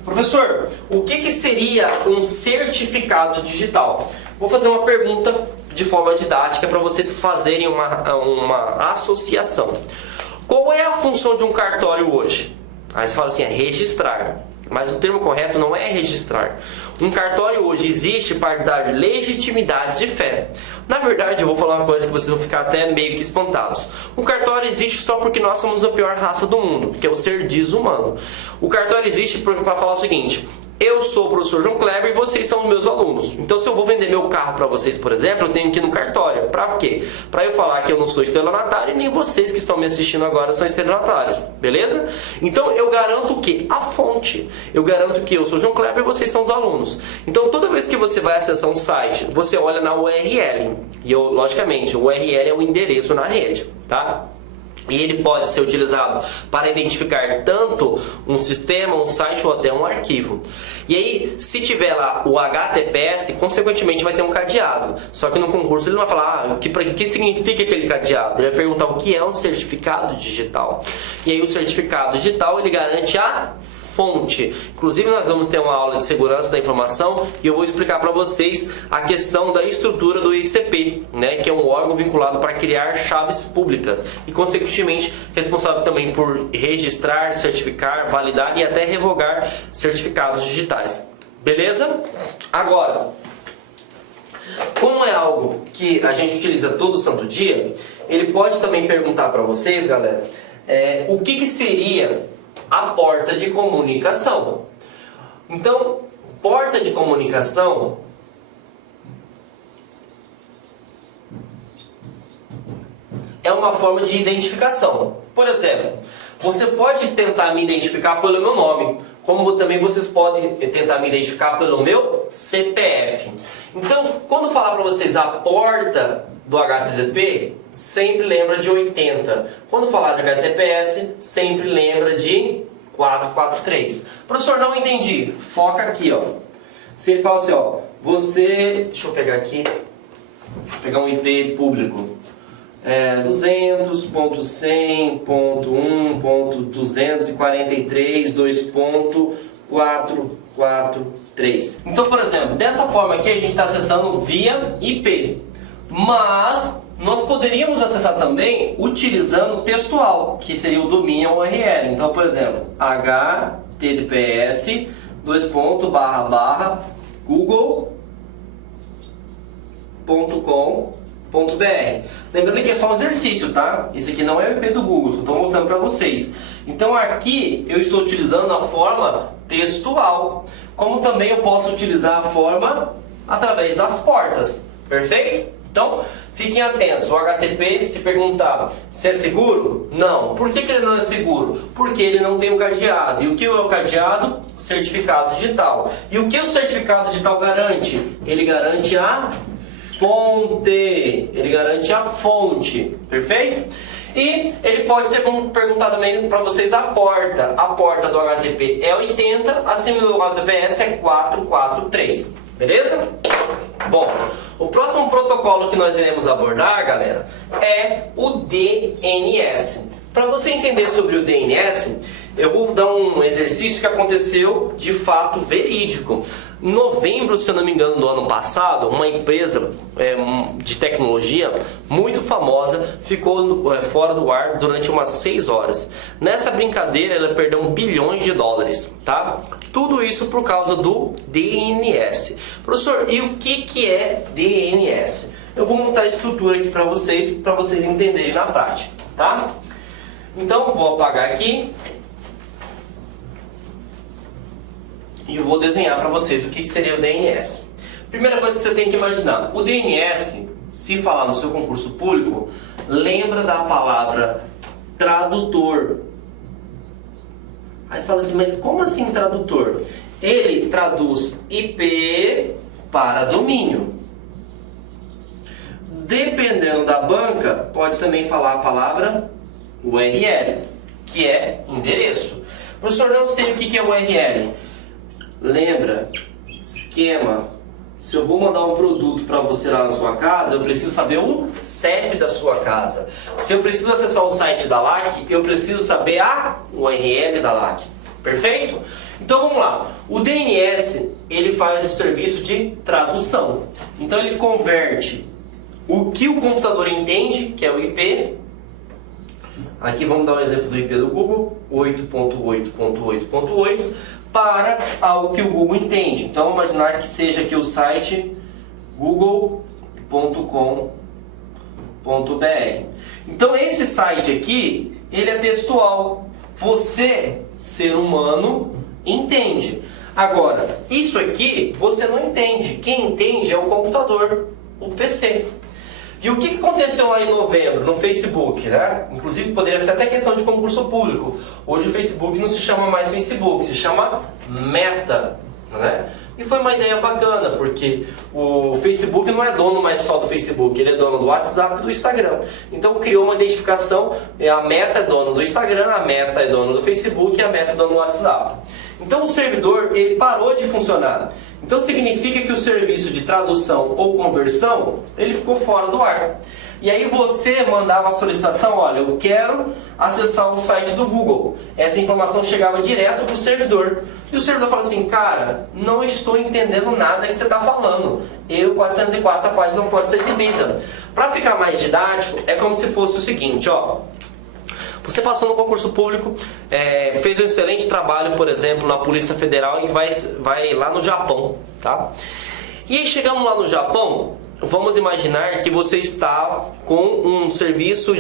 Professor, o que seria um certificado digital? Vou fazer uma pergunta de forma didática para vocês fazerem uma associação. Qual é a função de um cartório hoje? Aí você fala assim, é registrar. Mas o termo correto não é registrar. Um cartório hoje existe para dar legitimidade de fé. Na verdade, eu vou falar uma coisa que vocês vão ficar até meio que espantados. O cartório existe só porque nós somos a pior raça do mundo, que é o ser desumano. O cartório existe para falar o seguinte: eu sou o professor João Kleber e vocês são meus alunos. Então, se eu vou vender meu carro para vocês, por exemplo, eu tenho que ir no cartório. Para quê? Para eu falar que eu não sou estelionatário e nem vocês que estão me assistindo agora são estelionatários. Beleza? Então, eu garanto o quê? A fonte. Eu garanto que eu sou João Kleber e vocês são os alunos. Então, toda vez que você vai acessar um site, você olha na URL. E, logicamente, o URL é o endereço na rede, tá? E ele pode ser utilizado para identificar tanto um sistema, um site ou até um arquivo. E aí, se tiver lá o HTTPS, consequentemente vai ter um cadeado. Só que no concurso ele não vai falar o que significa aquele cadeado. Ele vai perguntar o que é um certificado digital. E aí o certificado digital ele garante a fonte. Inclusive nós vamos ter uma aula de segurança da informação e eu vou explicar para vocês a questão da estrutura do ICP, né, que é um órgão vinculado para criar chaves públicas e consequentemente responsável também por registrar, certificar, validar e até revogar certificados digitais. Beleza? Agora, como é algo que a gente utiliza todo santo dia, ele pode também perguntar para vocês, galera, o que seria a porta de comunicação. Então, porta de comunicação é uma forma de identificação. Por exemplo, você pode tentar me identificar pelo meu nome, como também vocês podem tentar me identificar pelo meu CPF. Então, quando falar para vocês a porta do HTTP, sempre lembra de 80. Quando falar de HTTPS, sempre lembra de 443. Professor, não entendi. Foca aqui, ó. Se ele fala assim, ó, você... Deixa eu pegar aqui. Deixa eu pegar um IP público. 200.100.243.2.443. Então, por exemplo, dessa forma aqui a gente está acessando via IP. Mas nós poderíamos acessar também utilizando textual, que seria o domínio URL. Então, por exemplo, https google.com.br. Lembrando que é só um exercício, tá? Esse aqui não é o IP do Google, só estou mostrando para vocês. Então aqui eu estou utilizando a forma textual, como também eu posso utilizar a forma através das portas. Perfeito? Então, fiquem atentos. O HTTP, se perguntar se é seguro? Não. Por que ele não é seguro? Porque ele não tem o cadeado. E o que é o cadeado? Certificado digital. E o que o certificado digital garante? Ele garante a fonte. Ele garante a fonte. Perfeito? E ele pode ter perguntado também para vocês a porta. A porta do HTTP é 80, acima do HTTPS é 443. Beleza? Bom, o próximo protocolo que nós iremos abordar, galera, é o DNS. Para você entender sobre o DNS, eu vou dar um exercício que aconteceu de fato verídico. Em novembro, se eu não me engano, do ano passado, uma empresa de tecnologia muito famosa ficou fora do ar durante umas 6 horas. Nessa brincadeira, ela perdeu bilhões de dólares, tá? Tudo isso por causa do DNS. Professor, e o que é DNS? Eu vou montar a estrutura aqui para vocês entenderem na prática, tá? Então, vou apagar aqui. E eu vou desenhar para vocês o que seria o DNS. Primeira coisa que você tem que imaginar. O DNS, se falar no seu concurso público, lembra da palavra tradutor. Aí você fala assim, mas como assim tradutor? Ele traduz IP para domínio. Dependendo da banca, pode também falar a palavra URL, que é endereço. Professor, não sei o que é URL. Lembra? Esquema se eu vou mandar um produto para você lá na sua casa, eu preciso saber o CEP da sua casa. Se eu preciso acessar o site da LAC, eu preciso saber a URL da LAC. Perfeito? Então vamos lá. O DNS, ele faz o serviço de tradução. Então ele converte o que o computador entende, que é o IP. Aqui vamos dar um exemplo do IP do Google, 8.8.8.8, para algo que o Google entende. Então vamos imaginar que seja aqui o site google.com.br. Então esse site aqui, ele é textual. Você, ser humano, entende. Agora, isso aqui você não entende. Quem entende é o computador, o PC. E o que aconteceu lá em novembro no Facebook, né? Inclusive poderia ser até questão de concurso público. Hoje o Facebook não se chama mais Facebook, se chama Meta, né? E foi uma ideia bacana, porque o Facebook não é dono mais só do Facebook, ele é dono do WhatsApp e do Instagram. Então criou uma identificação, a Meta é dono do Instagram, a Meta é dono do Facebook e a Meta é dono do WhatsApp. Então o servidor, ele parou de funcionar. Então significa que o serviço de tradução ou conversão, ele ficou fora do ar. E aí você mandava a solicitação, olha, eu quero acessar o site do Google. Essa informação chegava direto para o servidor. E o servidor fala assim, cara, não estou entendendo nada que você está falando. Eu 404, a página não pode ser exibida. Para ficar mais didático, é como se fosse o seguinte, ó. Você passou no concurso público, fez um excelente trabalho, por exemplo, na Polícia Federal e vai lá no Japão, tá? E aí, chegando lá no Japão, vamos imaginar que você está com um serviço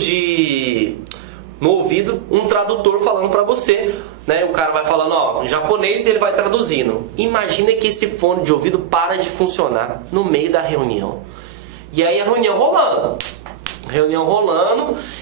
no ouvido, um tradutor falando para você, né? O cara vai falando, ó, em japonês e ele vai traduzindo. Imagina que esse fone de ouvido para de funcionar no meio da reunião. E aí a reunião rolando.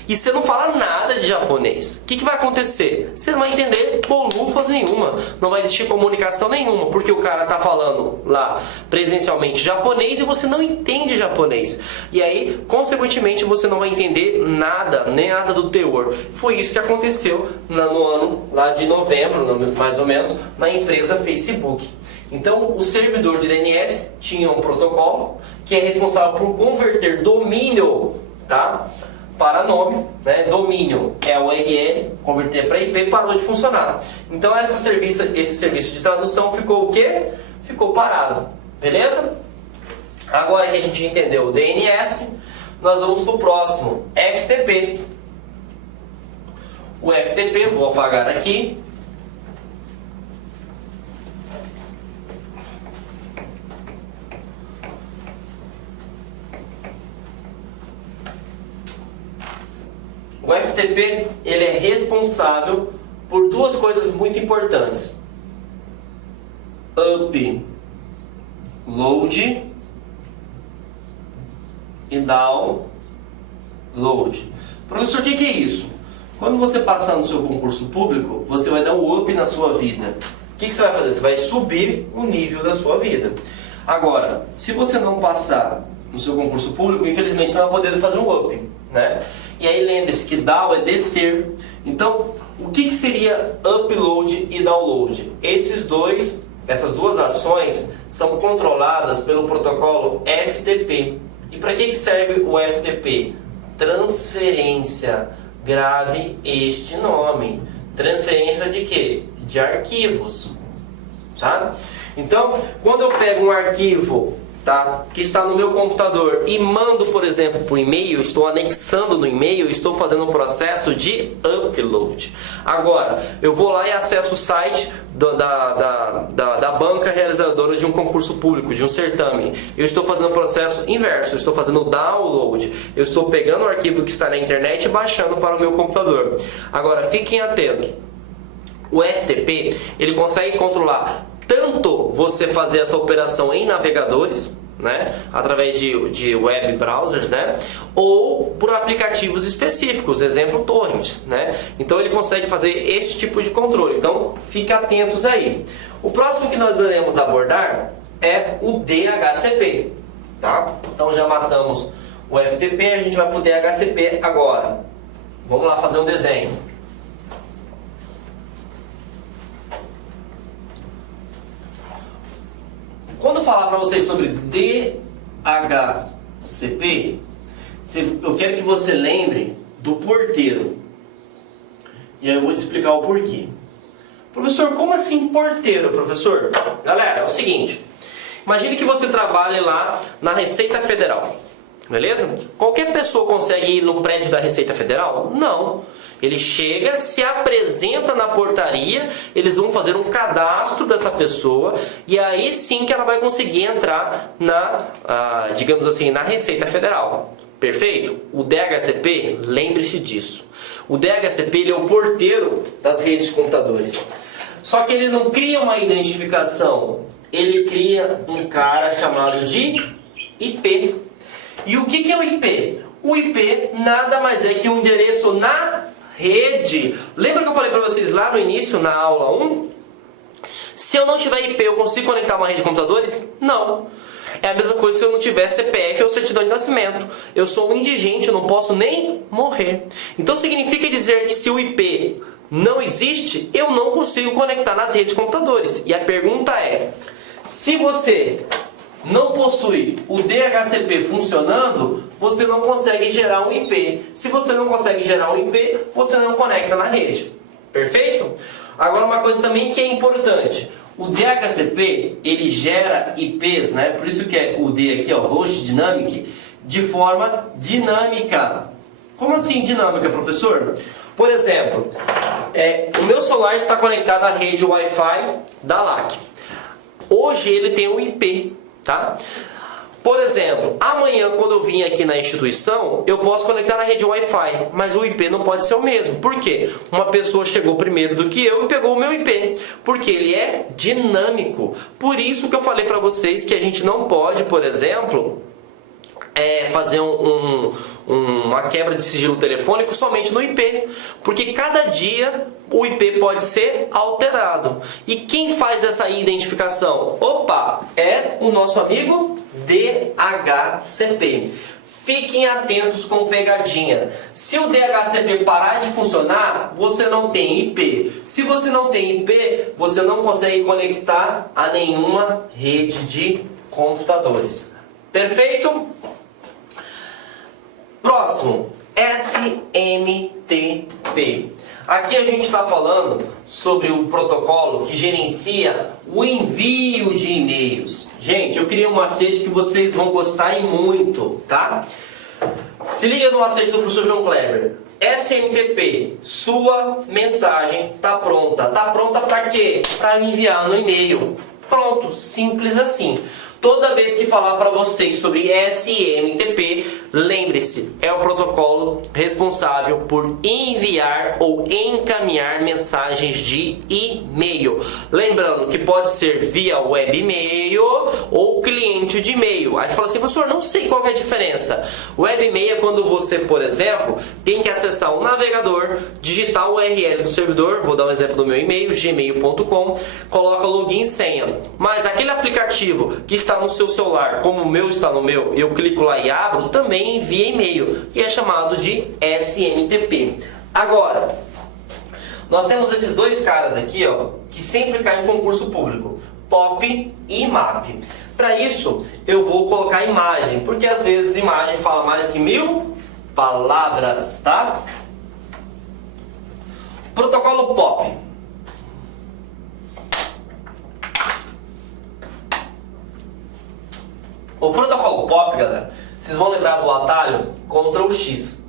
E você não fala nada de japonês. O que vai acontecer? Você não vai entender bolufas nenhuma, não vai existir comunicação nenhuma, porque o cara está falando lá presencialmente japonês e você não entende japonês. E aí, consequentemente, você não vai entender nada, nem nada do teor. Foi isso que aconteceu no ano lá de novembro, mais ou menos, na empresa Facebook. Então, o servidor de DNS tinha um protocolo que é responsável por converter domínio, tá, para nome, né? Domínio é a URL, converter para IP, parou de funcionar. Então esse serviço de tradução ficou o quê? Ficou parado, beleza? Agora que a gente entendeu o DNS, nós vamos para o próximo, FTP. O FTP, vou apagar aqui. O FTP, ele é responsável por duas coisas muito importantes. Upload e download. Professor, o que é isso? Quando você passar no seu concurso público, você vai dar um up na sua vida. O que você vai fazer? Você vai subir o nível da sua vida. Agora, se você não passar no seu concurso público, infelizmente você não vai poder fazer um up, né? E aí lembre-se que down é descer. Então, o que seria upload e download? Essas duas ações são controladas pelo protocolo FTP. E para que serve o FTP? Transferência. Grave este nome. Transferência de quê? De arquivos. Tá? Então, quando eu pego um arquivo, tá, que está no meu computador e mando, por exemplo, por e-mail, estou anexando no e-mail, estou fazendo um processo de upload. Agora, eu vou lá e acesso o site da banca realizadora de um concurso público, de um certame. Eu estou fazendo o processo inverso, eu estou fazendo o download. Eu estou pegando o arquivo que está na internet e baixando para o meu computador. Agora, fiquem atentos. O FTP, ele consegue controlar tanto você fazer essa operação em navegadores, né, através de web browsers, né, ou por aplicativos específicos, exemplo torrents, né. Então ele consegue fazer esse tipo de controle. Então fiquem atentos aí. O próximo que nós iremos abordar é o DHCP, tá? Então já matamos o FTP, a gente vai para o DHCP agora. Vamos lá fazer um desenho. Quando eu falar para vocês sobre DHCP, eu quero que você lembre do porteiro. E aí eu vou te explicar o porquê. Professor, como assim porteiro, professor? Galera, é o seguinte. Imagine que você trabalhe lá na Receita Federal. Beleza? Qualquer pessoa consegue ir no prédio da Receita Federal? Não. Ele chega, se apresenta na portaria, eles vão fazer um cadastro dessa pessoa e aí sim que ela vai conseguir entrar na, digamos assim, na Receita Federal. Perfeito? O DHCP, lembre-se disso. O DHCP ele é o porteiro das redes de computadores. Só que ele não cria uma identificação, ele cria um cara chamado de IP. E o que é o IP? O IP nada mais é que um endereço na rede. Lembra que eu falei para vocês lá no início, na aula 1? Se eu não tiver IP, eu consigo conectar uma rede de computadores? Não. É a mesma coisa se eu não tiver CPF ou certidão de nascimento. Eu sou um indigente, eu não posso nem morrer. Então significa dizer que se o IP não existe, eu não consigo conectar nas redes de computadores. E a pergunta é, se você não possui o DHCP funcionando, você não consegue gerar um IP. Se você não consegue gerar um IP, você não conecta na rede. Perfeito? Agora uma coisa também que é importante. O DHCP, ele gera IPs, né? Por isso que é o D aqui, ó, Host Dynamic, de forma dinâmica. Como assim dinâmica, professor? Por exemplo, o meu celular está conectado à rede Wi-Fi da LAC. Hoje ele tem um IP, tá? Por exemplo, amanhã quando eu vim aqui na instituição, eu posso conectar na rede Wi-Fi, mas o IP não pode ser o mesmo. Por quê? Uma pessoa chegou primeiro do que eu e pegou o meu IP, porque ele é dinâmico. Por isso que eu falei para vocês que a gente não pode, por exemplo, fazer uma quebra de sigilo telefônico somente no IP, porque cada dia o IP pode ser alterado. E quem faz essa identificação? Opa, é o nosso amigo DHCP. Fiquem atentos com pegadinha. Se o DHCP parar de funcionar, você não tem IP. Se você não tem IP, você não consegue conectar a nenhuma rede de computadores. Perfeito? Próximo, SMTP. Aqui a gente está falando sobre o protocolo que gerencia o envio de e-mails. Gente, eu criei um macete que vocês vão gostar e muito, tá? Se liga no macete do professor João Kleber. SMTP, sua mensagem está pronta. Está pronta para quê? Para me enviar no e-mail. Pronto, simples assim. Toda vez que falar para vocês sobre SMTP, lembre-se, é o protocolo responsável por enviar ou encaminhar mensagens de e-mail. Lembrando que pode ser via web e-mail ou cliente de e-mail. Aí você fala assim, professor, não sei qual que é a diferença. Web e-mail é quando você, por exemplo, tem que acessar um navegador, digitar o URL do servidor, vou dar um exemplo do meu e-mail, gmail.com, coloca login e senha. Mas aquele aplicativo que está no seu celular, como o meu está no meu, eu clico lá e abro, também envia e-mail, e é chamado de SMTP. Agora, nós temos esses dois caras aqui, ó, que sempre caem em concurso público, POP e MAP. Para isso, eu vou colocar imagem, porque às vezes imagem fala mais que 1000 palavras, tá? Protocolo POP. O protocolo POP, galera, vocês vão lembrar do atalho Ctrl+X.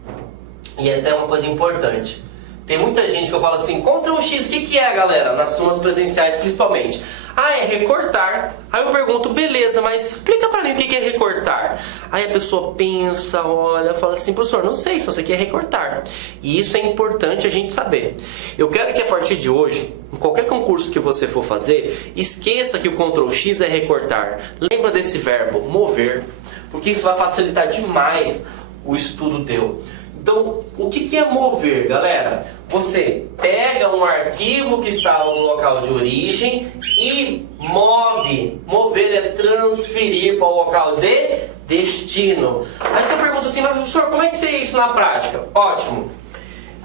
E é até uma coisa importante. Tem muita gente que eu falo assim, Ctrl+X, o que é, galera? Nas turmas presenciais, principalmente. Ah, é recortar. Aí eu pergunto, beleza, mas explica pra mim o que é recortar. Aí a pessoa pensa, olha, fala assim, professor, não sei, só sei que é recortar. E isso é importante a gente saber. Eu quero que a partir de hoje, em qualquer concurso que você for fazer, esqueça que o Ctrl+X é recortar. Lembra desse verbo, mover, porque isso vai facilitar demais o estudo teu. Então, o que é mover, galera? Você pega um arquivo que está no local de origem e move. Mover é transferir para o local de destino. Aí você pergunta assim, mas professor, como é que seria isso na prática? Ótimo.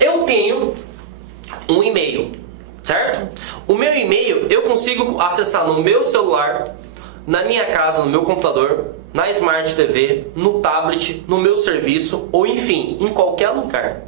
Eu tenho um e-mail, certo? O meu e-mail eu consigo acessar no meu celular, na minha casa, no meu computador, na Smart TV, no tablet, no meu serviço ou enfim, em qualquer lugar.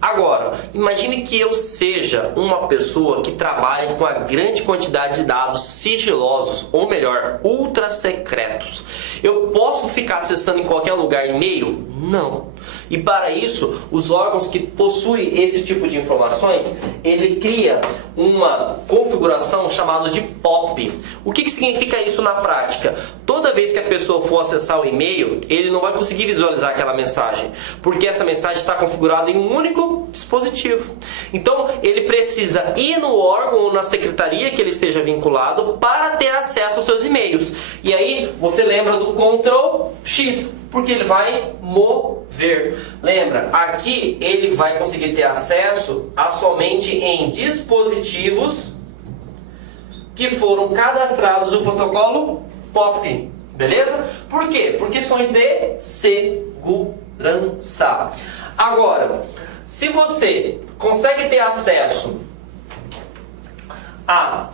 Agora, imagine que eu seja uma pessoa que trabalhe com a grande quantidade de dados sigilosos, ou melhor, ultra secretos. Eu posso ficar acessando em qualquer lugar e-mail? Não. E para isso, os órgãos que possuem esse tipo de informações, ele cria uma configuração chamada de POP. O que significa isso na prática? Toda vez que a pessoa for acessar o e-mail, ele não vai conseguir visualizar aquela mensagem, porque essa mensagem está configurada em um único dispositivo. Então, ele precisa ir no órgão ou na secretaria que ele esteja vinculado para ter acesso aos seus e-mails. E aí, você lembra do Ctrl X, porque ele vai mover. Lembra, aqui ele vai conseguir ter acesso a somente em dispositivos que foram cadastrados no protocolo POP, beleza? Por quê? Por questões de segurança. Agora, se você consegue ter acesso a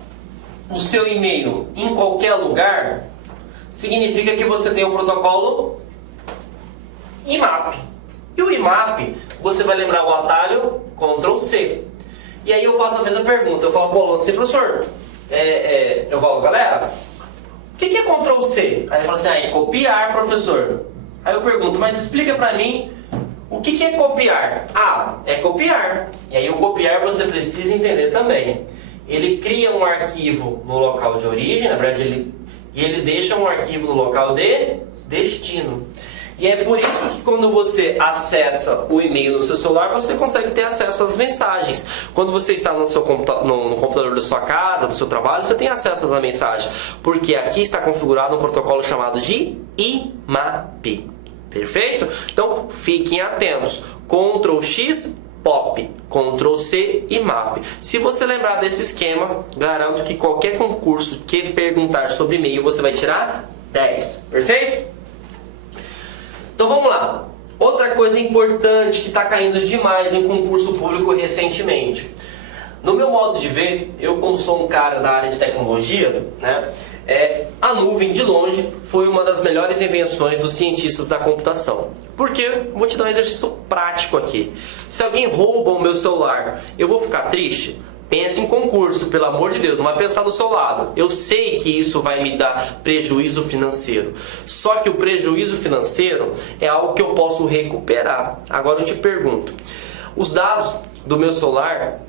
o seu e-mail em qualquer lugar, significa que você tem o protocolo IMAP. E o IMAP, você vai lembrar o atalho Ctrl C. E aí eu faço a mesma pergunta, eu falo, pô, assim, professor, eu falo, galera, o que é Ctrl C? Aí ele fala assim, é copiar, professor. Aí eu pergunto, mas explica pra mim, o que é copiar? Ah, é copiar. E aí o copiar você precisa entender também. Ele cria um arquivo no local de origem, na verdade ele deixa um arquivo no local de destino. E é por isso que quando você acessa o e-mail no seu celular, você consegue ter acesso às mensagens. Quando você está no seu no computador da sua casa, do seu trabalho, você tem acesso às mensagens. Porque aqui está configurado um protocolo chamado de IMAP. Perfeito? Então, fiquem atentos. Ctrl X, POP. Ctrl C, IMAP. Se você lembrar desse esquema, garanto que qualquer concurso que perguntar sobre e-mail, você vai tirar 10. Perfeito? Então vamos lá. Outra coisa importante que está caindo demais em concurso público recentemente. No meu modo de ver, eu como sou um cara da área de tecnologia, né, a nuvem de longe foi uma das melhores invenções dos cientistas da computação. Por quê? Vou te dar um exercício prático aqui. Se alguém rouba o meu celular, eu vou ficar triste? Pense em concurso, pelo amor de Deus, não vai pensar do seu lado. Eu sei que isso vai me dar prejuízo financeiro. Só que o prejuízo financeiro é algo que eu posso recuperar. Agora eu te pergunto, os dados do meu celular,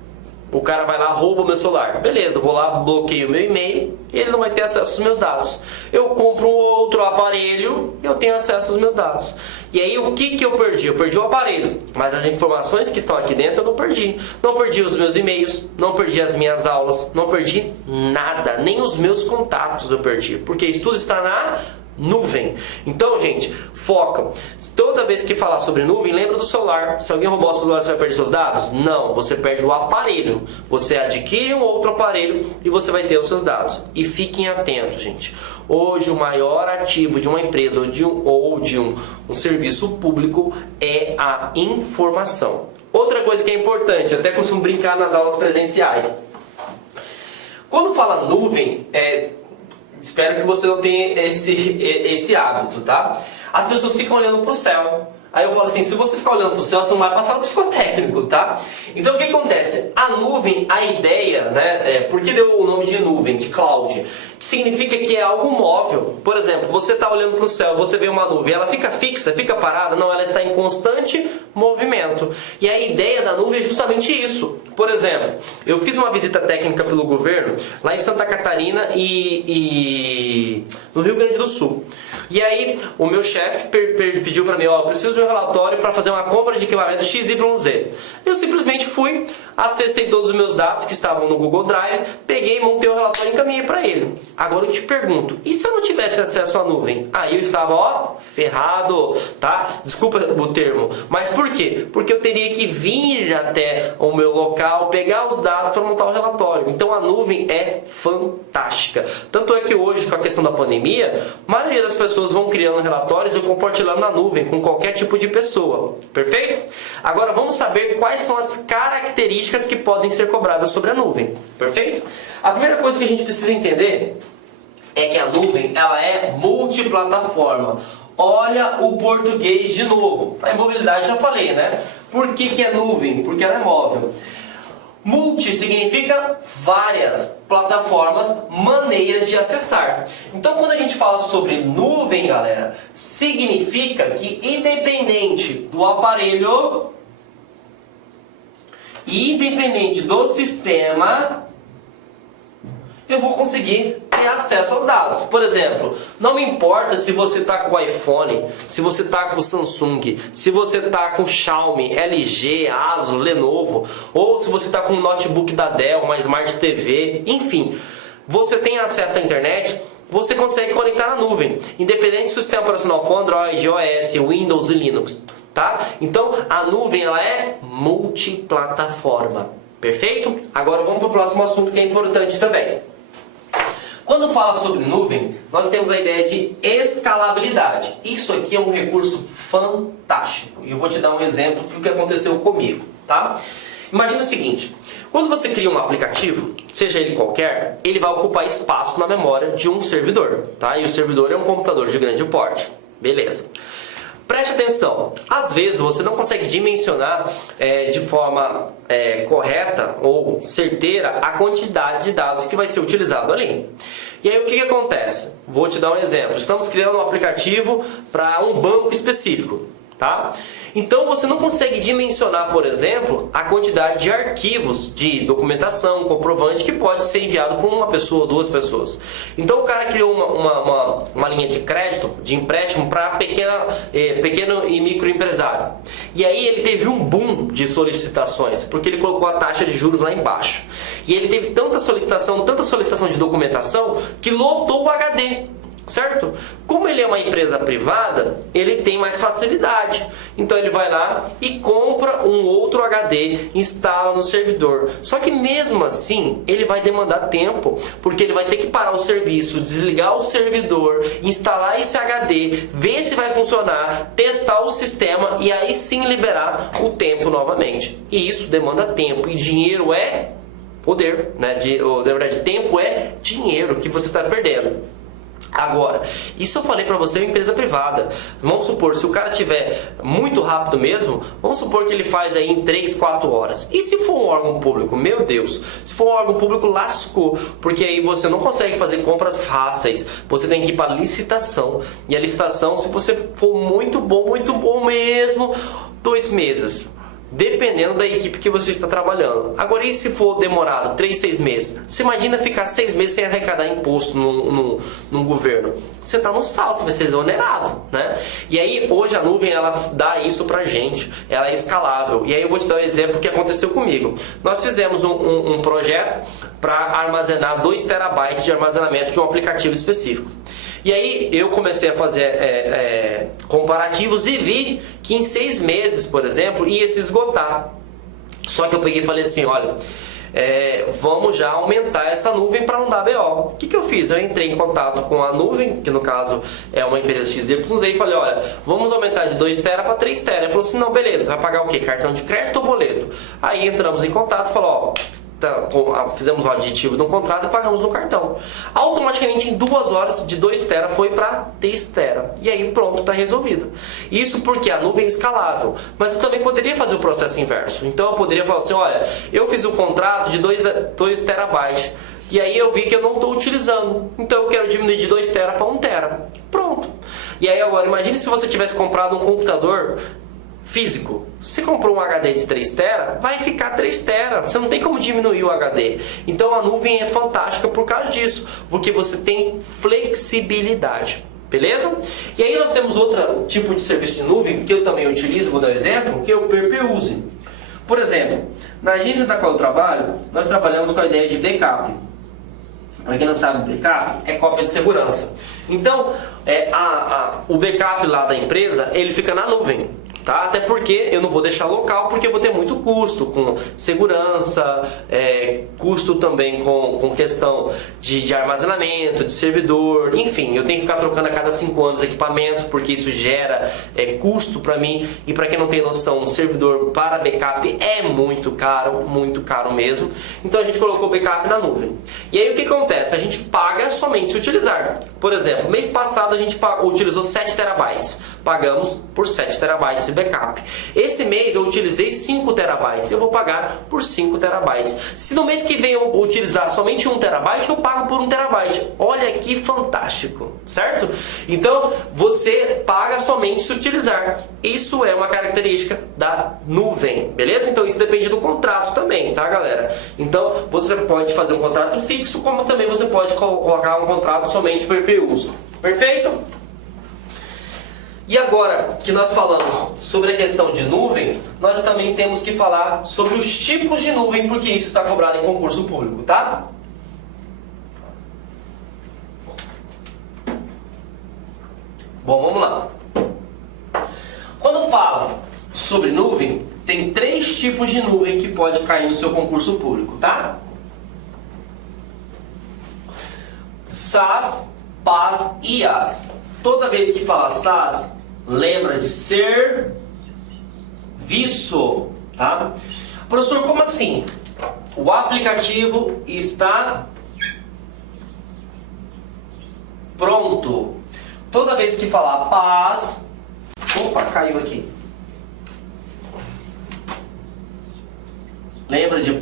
o cara vai lá, rouba o meu celular. Beleza, eu vou lá, bloqueio o meu e-mail e ele não vai ter acesso aos meus dados. Eu compro um outro aparelho e eu tenho acesso aos meus dados. E aí o que eu perdi? Eu perdi o aparelho, mas as informações que estão aqui dentro eu não perdi. Não perdi os meus e-mails, não perdi as minhas aulas, não perdi nada, nem os meus contatos eu perdi, porque isso tudo está na nuvem. Então, gente, foca. Toda vez que falar sobre nuvem, lembra do celular. Se alguém roubar o celular, você vai perder seus dados? Não, você perde o aparelho. Você adquire um outro aparelho e você vai ter os seus dados. E fiquem atentos, gente. Hoje, o maior ativo de uma empresa ou de um serviço público é a informação. Outra coisa que é importante, eu até costumo brincar nas aulas presenciais. Quando fala nuvem, espero que você não tenha esse hábito, tá? As pessoas ficam olhando para o céu. Aí eu falo assim, se você ficar olhando para o céu, você não vai passar no psicotécnico, tá? Então o que acontece? A nuvem, a ideia, né? Por que deu o nome de nuvem, de cloud? Significa que é algo móvel. Por exemplo, você está olhando para o céu, você vê uma nuvem, ela fica fixa, fica parada? Não, ela está em constante movimento. E a ideia da nuvem é justamente isso. Por exemplo, eu fiz uma visita técnica pelo governo lá em Santa Catarina e no Rio Grande do Sul. E aí o meu chefe pediu para mim, eu preciso de um relatório para fazer uma compra de equipamento XYZ. Eu simplesmente fui, acessei todos os meus dados que estavam no Google Drive, peguei, montei o relatório e encaminhei para ele. Agora eu te pergunto, e se eu não tivesse acesso à nuvem? Aí eu estava, ferrado, tá? Desculpa o termo, mas por quê? Porque eu teria que vir até o meu local, pegar os dados para montar o relatório. Então a nuvem é fantástica. Tanto é que hoje, com a questão da pandemia, a maioria das pessoas vão criando relatórios e compartilhando na nuvem com qualquer tipo de pessoa. Perfeito? Agora vamos saber quais são as características que podem ser cobradas sobre a nuvem. Perfeito? A primeira coisa que a gente precisa entender é que a nuvem ela é multiplataforma. Olha o português de novo. A mobilidade já falei, né? Por que é nuvem? Porque ela é móvel. Multi significa várias plataformas, maneiras de acessar. Então, quando a gente fala sobre nuvem, galera, significa que independente do aparelho, independente do sistema, eu vou conseguir ter acesso aos dados. Por exemplo, não me importa se você está com o iPhone, se você está com o Samsung, se você está com o Xiaomi, LG, Asus, Lenovo, ou se você está com um notebook da Dell, uma Smart TV, enfim. Você tem acesso à internet, você consegue conectar na nuvem, independente se o sistema operacional for Android, iOS, Windows e Linux. Tá? Então, a nuvem ela é multiplataforma. Perfeito? Agora vamos para o próximo assunto que é importante também. Quando fala sobre nuvem, nós temos a ideia de escalabilidade. Isso aqui é um recurso fantástico. E eu vou te dar um exemplo do que aconteceu comigo, tá? Imagina o seguinte, quando você cria um aplicativo, seja ele qualquer, ele vai ocupar espaço na memória de um servidor, tá? E o servidor é um computador de grande porte. Beleza. Preste atenção, às vezes você não consegue dimensionar de forma correta ou certeira a quantidade de dados que vai ser utilizado ali. E aí o que acontece? Vou te dar um exemplo. Estamos criando um aplicativo para um banco específico, tá? Então você não consegue dimensionar, por exemplo, a quantidade de arquivos de documentação, comprovante que pode ser enviado por uma pessoa ou duas pessoas. Então o cara criou uma linha de crédito, de empréstimo para pequeno e microempresário. E aí ele teve um boom de solicitações, porque ele colocou a taxa de juros lá embaixo. E ele teve tanta solicitação de documentação, que lotou o HD. Certo? Como ele é uma empresa privada, ele tem mais facilidade. Então ele vai lá e compra um outro HD, instala no servidor. Só que mesmo assim, ele vai demandar tempo, porque ele vai ter que parar o serviço, desligar o servidor, instalar esse HD, ver se vai funcionar, testar o sistema e aí sim liberar o tempo novamente. E isso demanda tempo, e dinheiro é poder, né? Na verdade, tempo é dinheiro que você está perdendo. Agora, isso eu falei pra você, é uma empresa privada. Vamos supor, se o cara tiver muito rápido mesmo, vamos supor que ele faz aí em 3, 4 horas. E se for um órgão público? Meu Deus, se for um órgão público, lascou. Porque aí você não consegue fazer compras fáceis. Você tem que ir para licitação. E a licitação, se você for muito bom mesmo, 2 meses. Dependendo da equipe que você está trabalhando. Agora, e se for demorado 3, 6 meses? Você imagina ficar 6 meses sem arrecadar imposto num governo? Você está no sal, você vai ser exonerado, né? E aí, hoje a nuvem, ela dá isso pra gente. Ela é escalável. E aí eu vou te dar um exemplo que aconteceu comigo. Nós fizemos um projeto para armazenar 2 terabytes de armazenamento de um aplicativo específico. E aí eu comecei a fazer comparativos e vi que em 6 meses, por exemplo, ia se esgotar. Só que eu peguei e falei assim, olha, vamos já aumentar essa nuvem para não dar BO. O que eu fiz? Eu entrei em contato com a nuvem, que no caso é uma empresa XY, e falei, olha, vamos aumentar de 2 tera para 3 tera. Ele falou assim, não, beleza, vai pagar o quê? Cartão de crédito ou boleto? Aí entramos em contato e falou, ó, fizemos o aditivo de um contrato e pagamos no cartão. Automaticamente em 2 horas de 2 tera foi para 3 tera. E aí pronto, está resolvido. Isso porque a nuvem é escalável. Mas eu também poderia fazer o processo inverso. Então eu poderia falar assim, olha, eu fiz um contrato de 2 terabytes. E aí eu vi que eu não estou utilizando. Então eu quero diminuir de 2 tera para 1 tera. Pronto. E aí agora, imagine se você tivesse comprado um computador físico. Você comprou um HD de 3 tera, vai ficar 3 tera. Você não tem como diminuir o HD. Então a nuvem é fantástica por causa disso, porque você tem flexibilidade. Beleza? E aí nós temos outro tipo de serviço de nuvem que eu também utilizo, vou dar um exemplo, que é o Perpeuse. Por exemplo, na agência da qual eu trabalho, nós trabalhamos com a ideia de backup. Para quem não sabe, backup é cópia de segurança. Então, o backup lá da empresa, ele fica na nuvem. Tá? Até porque eu não vou deixar local, porque eu vou ter muito custo com segurança, custo também com questão de armazenamento, de servidor, enfim, eu tenho que ficar trocando a cada 5 anos equipamento, porque isso gera custo para mim. E para quem não tem noção, um servidor para backup é muito caro mesmo. Então a gente colocou o backup na nuvem. E aí o que acontece? A gente paga somente se utilizar. Por exemplo, mês passado a gente utilizou 7 terabytes, pagamos por 7 terabytes de backup. Esse mês eu utilizei 5 terabytes, eu vou pagar por 5 terabytes. Se no mês que vem eu utilizar somente 1 terabyte, eu pago por 1 terabyte. Olha que fantástico, certo? Então você paga somente se utilizar. Isso é uma característica da nuvem, beleza? Então isso depende do contrato também, tá, galera? Então você pode fazer um contrato fixo, como também você pode colocar um contrato somente por uso. Perfeito? E agora que nós falamos sobre a questão de nuvem, nós também temos que falar sobre os tipos de nuvem, porque isso está cobrado em concurso público, tá? Bom, vamos lá. Quando fala sobre nuvem, tem 3 tipos de nuvem que pode cair no seu concurso público, tá? SaaS, PaaS e IaaS. Toda vez que falar SaaS, lembra de serviço, tá? Professor, como assim? O aplicativo está pronto. Toda vez que falar PaaS, opa, caiu aqui. Lembra de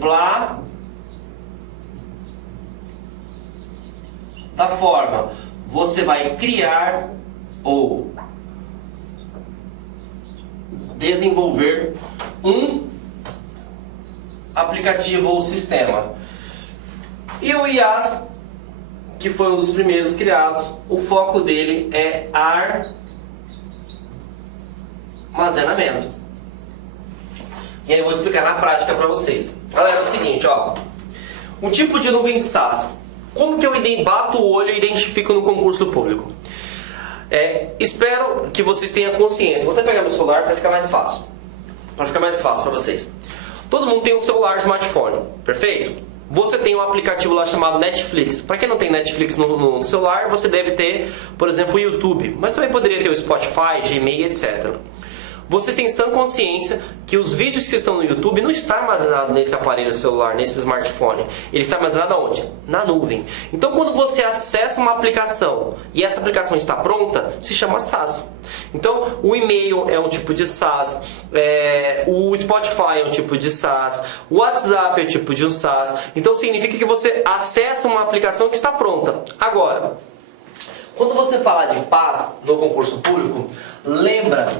plataforma. Você vai criar ou desenvolver um aplicativo ou sistema. E o IaaS, que foi um dos primeiros criados, o foco dele é armazenamento. E aí eu vou explicar na prática para vocês. Galera, é o seguinte, ó. Um tipo de nuvem SaaS. Como que eu bato o olho e identifico no concurso público? Espero que vocês tenham consciência. Vou até pegar meu celular para ficar mais fácil. Para ficar mais fácil para vocês. Todo mundo tem um celular, smartphone, perfeito? Você tem um aplicativo lá chamado Netflix. Para quem não tem Netflix no celular, você deve ter, por exemplo, o YouTube. Mas também poderia ter o Spotify, Gmail, etc. Vocês têm sã consciência que os vídeos que estão no YouTube não estão armazenados nesse aparelho celular, nesse smartphone. Ele está armazenado aonde? Na nuvem. Então, quando você acessa uma aplicação e essa aplicação está pronta, se chama SaaS. Então, o e-mail é um tipo de SaaS, o Spotify é um tipo de SaaS, o WhatsApp é um tipo de um SaaS. Então, significa que você acessa uma aplicação que está pronta. Agora, quando você falar de PaaS no concurso público, lembra,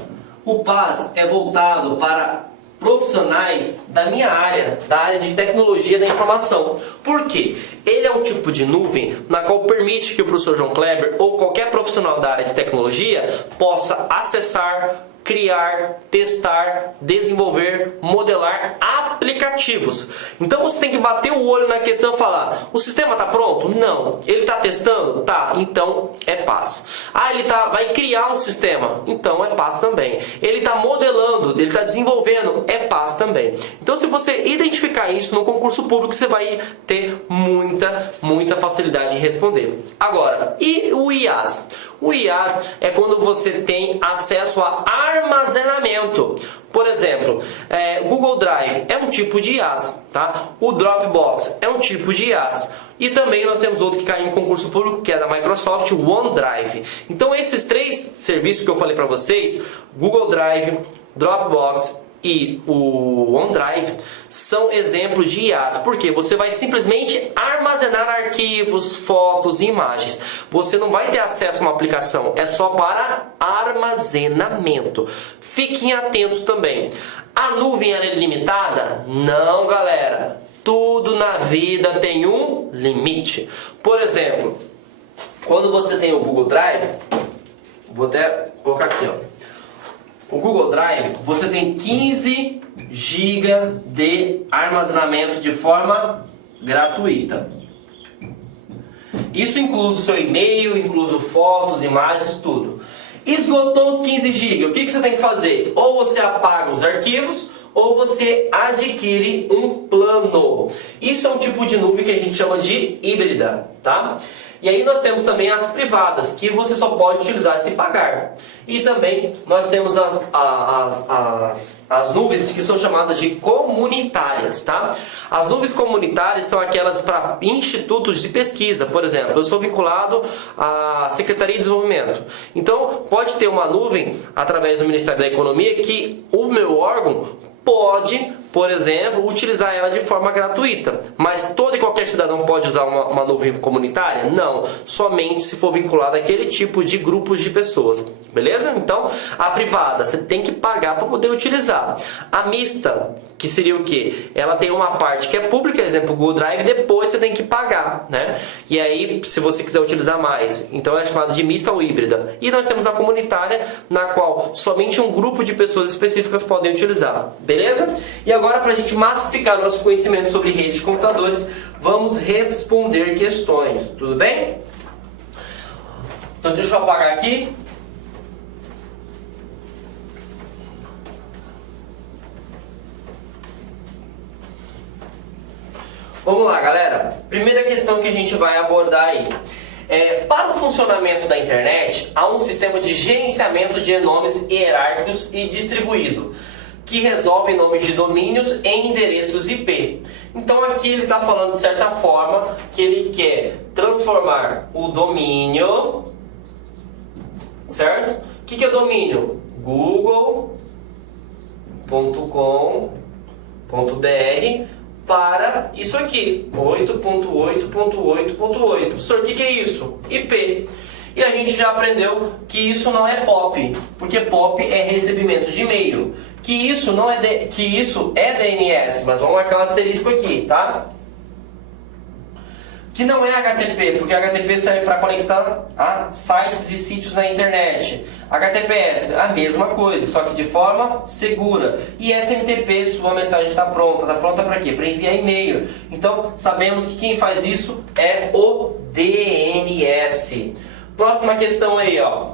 o PaaS é voltado para profissionais da minha área, da área de tecnologia da informação. Por quê? Ele é um tipo de nuvem na qual permite que o professor João Kleber ou qualquer profissional da área de tecnologia possa acessar, criar, testar, desenvolver, modelar aplicativos. Então você tem que bater o olho na questão e falar: o sistema está pronto? Não. Ele está testando? Tá. Então é PaaS. Ele vai criar um sistema? Então é PaaS também. Ele está modelando, ele está desenvolvendo? É PaaS também. Então, se você identificar isso no concurso público, você vai ter muita facilidade em responder. Agora, e o IaaS? O IaaS é quando você tem acesso a armazenamento. Por exemplo, Google Drive é um tipo de IaaS, tá? O Dropbox é um tipo de IaaS. E também nós temos outro que cai em concurso público, que é da Microsoft, o OneDrive. Então esses 3 serviços que eu falei para vocês, Google Drive, Dropbox e o OneDrive, são exemplos de IaaS, porque você vai simplesmente armazenar arquivos, fotos e imagens. Você não vai ter acesso a uma aplicação, é só para armazenamento. Fiquem atentos também. A nuvem ela é limitada? Não, galera. Tudo na vida tem um limite. Por exemplo, quando você tem o Google Drive, vou até colocar aqui, ó. O Google Drive, você tem 15 GB de armazenamento de forma gratuita. Isso incluso seu e-mail, incluso fotos, imagens, tudo. Esgotou os 15 GB, o que você tem que fazer? Ou você apaga os arquivos, ou você adquire um plano. Isso é um tipo de nuvem que a gente chama de híbrida, tá? E aí nós temos também as privadas, que você só pode utilizar se pagar. E também nós temos as nuvens que são chamadas de comunitárias, tá? As nuvens comunitárias são aquelas para institutos de pesquisa, por exemplo. Eu sou vinculado à Secretaria de Desenvolvimento. Então pode ter uma nuvem através do Ministério da Economia que o meu órgão pode, por exemplo, utilizar ela de forma gratuita. Mas todo e qualquer cidadão pode usar uma nuvem comunitária? Não. Somente se for vinculado àquele tipo de grupos de pessoas. Beleza? Então, a privada, você tem que pagar para poder utilizar. A mista, que seria o quê? Ela tem uma parte que é pública, exemplo, o Google Drive, depois você tem que pagar, né? E aí, se você quiser utilizar mais, então é chamado de mista ou híbrida. E nós temos a comunitária, na qual somente um grupo de pessoas específicas podem utilizar. Beleza? E agora, para a gente massificar nosso conhecimento sobre redes de computadores, vamos responder questões. Tudo bem? Então deixa eu apagar aqui. Vamos lá, galera. Primeira questão que a gente vai abordar aí. Para o funcionamento da internet, há um sistema de gerenciamento de nomes hierárquicos e distribuído, que resolve nomes de domínios e endereços IP. Então aqui ele está falando de certa forma que ele quer transformar o domínio, certo? O que é domínio? google.com.br para isso aqui, 8.8.8.8. Professor, o que é isso? IP. E a gente já aprendeu que isso não é POP, porque POP é recebimento de e-mail. Que isso é DNS, mas vamos marcar um asterisco aqui, tá? Que não é HTTP, porque HTTP serve para conectar a sites e sítios na internet. HTTPS, a mesma coisa, só que de forma segura. E SMTP, sua mensagem está pronta. Está pronta para quê? Para enviar e-mail. Então, sabemos que quem faz isso é o DNS. Próxima questão aí, ó.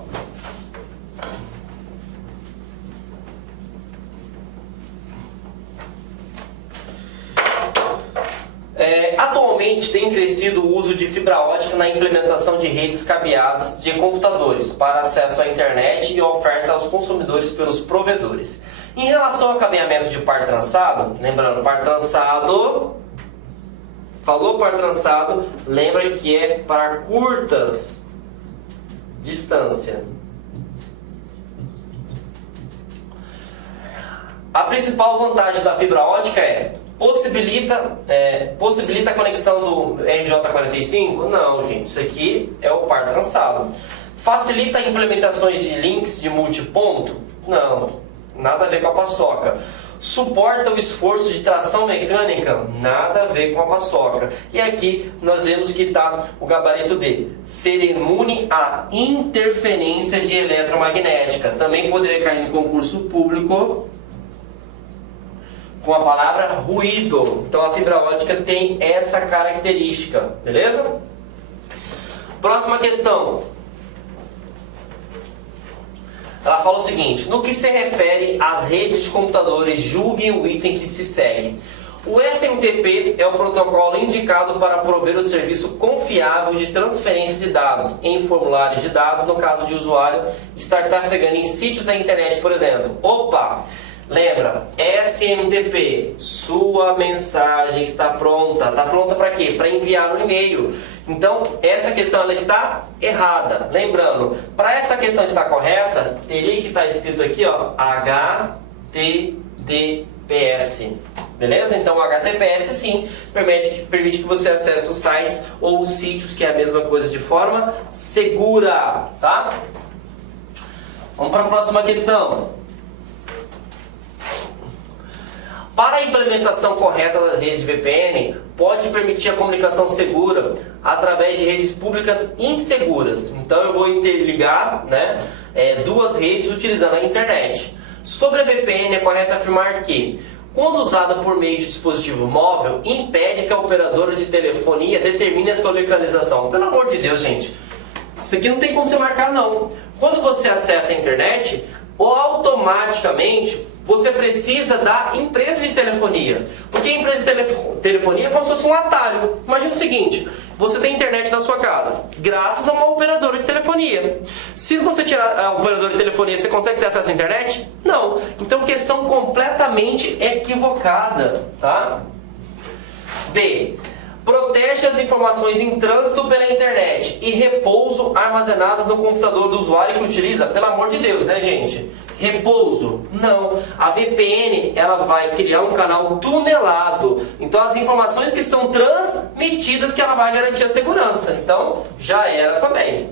Atualmente tem crescido o uso de fibra ótica na implementação de redes cabeadas de computadores para acesso à internet e oferta aos consumidores pelos provedores. Em relação ao cabeamento de par trançado, lembrando, par trançado, falou par trançado, lembra que é para curtas distâncias. A principal vantagem da fibra ótica possibilita a conexão do RJ45? Não, gente, isso aqui é o par trançado. Facilita implementações de links de multiponto? Não, nada a ver com a paçoca. Suporta o esforço de tração mecânica? Nada a ver com a paçoca. E aqui nós vemos que está o gabarito de ser imune à interferência de eletromagnética. Também poderia cair em concurso público com a palavra ruído. Então a fibra ótica tem essa característica, beleza? Próxima questão. Ela fala o seguinte: no que se refere às redes de computadores, julgue o item que se segue. O SMTP é o protocolo indicado para prover o serviço confiável de transferência de dados em formulários de dados, no caso de usuário estar trafegando em sítios da internet, por exemplo. Opa! Lembra, SMTP, sua mensagem está pronta. Está pronta para quê? Para enviar no e-mail. Então, essa questão ela está errada. Lembrando, para essa questão estar correta, teria que estar escrito aqui, ó, HTTPS. Beleza? Então, o HTTPS sim permite que você acesse os sites ou os sítios, que é a mesma coisa, de forma segura, tá? Vamos para a próxima questão. Para a implementação correta das redes de VPN, pode permitir a comunicação segura através de redes públicas inseguras. Então eu vou interligar, duas redes utilizando a internet. Sobre a VPN, é correto afirmar que, quando usada por meio de dispositivo móvel, impede que a operadora de telefonia determine a sua localização. Pelo amor de Deus, gente. Isso aqui não tem como você marcar não. Quando você acessa a internet, automaticamente você precisa da empresa de telefonia. Porque a empresa de telefonia é como se fosse um atalho. Imagina o seguinte, você tem internet na sua casa, graças a uma operadora de telefonia. Se você tirar a operadora de telefonia, você consegue ter acesso à internet? Não. Então, questão completamente equivocada, tá? B. Protege as informações em trânsito pela internet e repouso armazenadas no computador do usuário que utiliza. Pelo amor de Deus, né, gente? Repouso? Não. A VPN, ela vai criar um canal tunelado. Então, as informações que estão transmitidas que ela vai garantir a segurança. Então, já era também.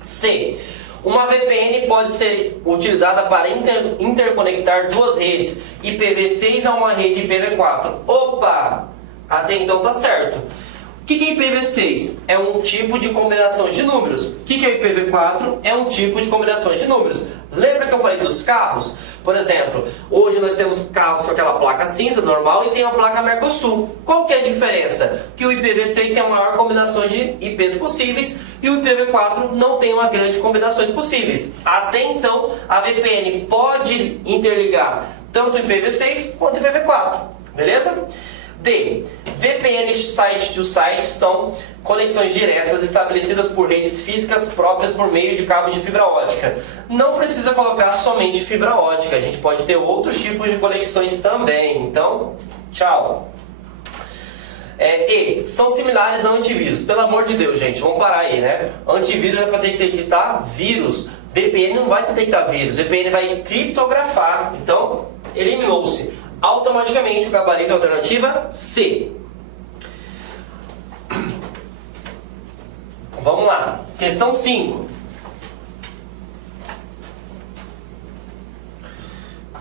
C. Uma VPN pode ser utilizada para interconectar duas redes, IPv6 a uma rede IPv4. Opa! Até então tá certo. O que é IPv6? É um tipo de combinação de números. O que é IPv4? É um tipo de combinação de números. Lembra que eu falei dos carros? Por exemplo, hoje nós temos carros com aquela placa cinza normal e tem a placa Mercosul. Qual que é a diferença? Que o IPv6 tem a maior combinação de IPs possíveis e o IPv4 não tem uma grande combinações possíveis. Até então, a VPN pode interligar tanto o IPv6 quanto o IPv4. Beleza? D. VPN site to site são conexões diretas estabelecidas por redes físicas próprias por meio de cabo de fibra ótica. Não precisa colocar somente fibra ótica, a gente pode ter outros tipos de conexões também. Então, tchau. E. São similares a antivírus. Pelo amor de Deus, gente, vamos parar aí, né? Antivírus é para detectar vírus. VPN não vai detectar vírus, VPN vai criptografar. Então, eliminou-se automaticamente o gabarito alternativa C. Vamos lá. Questão 5.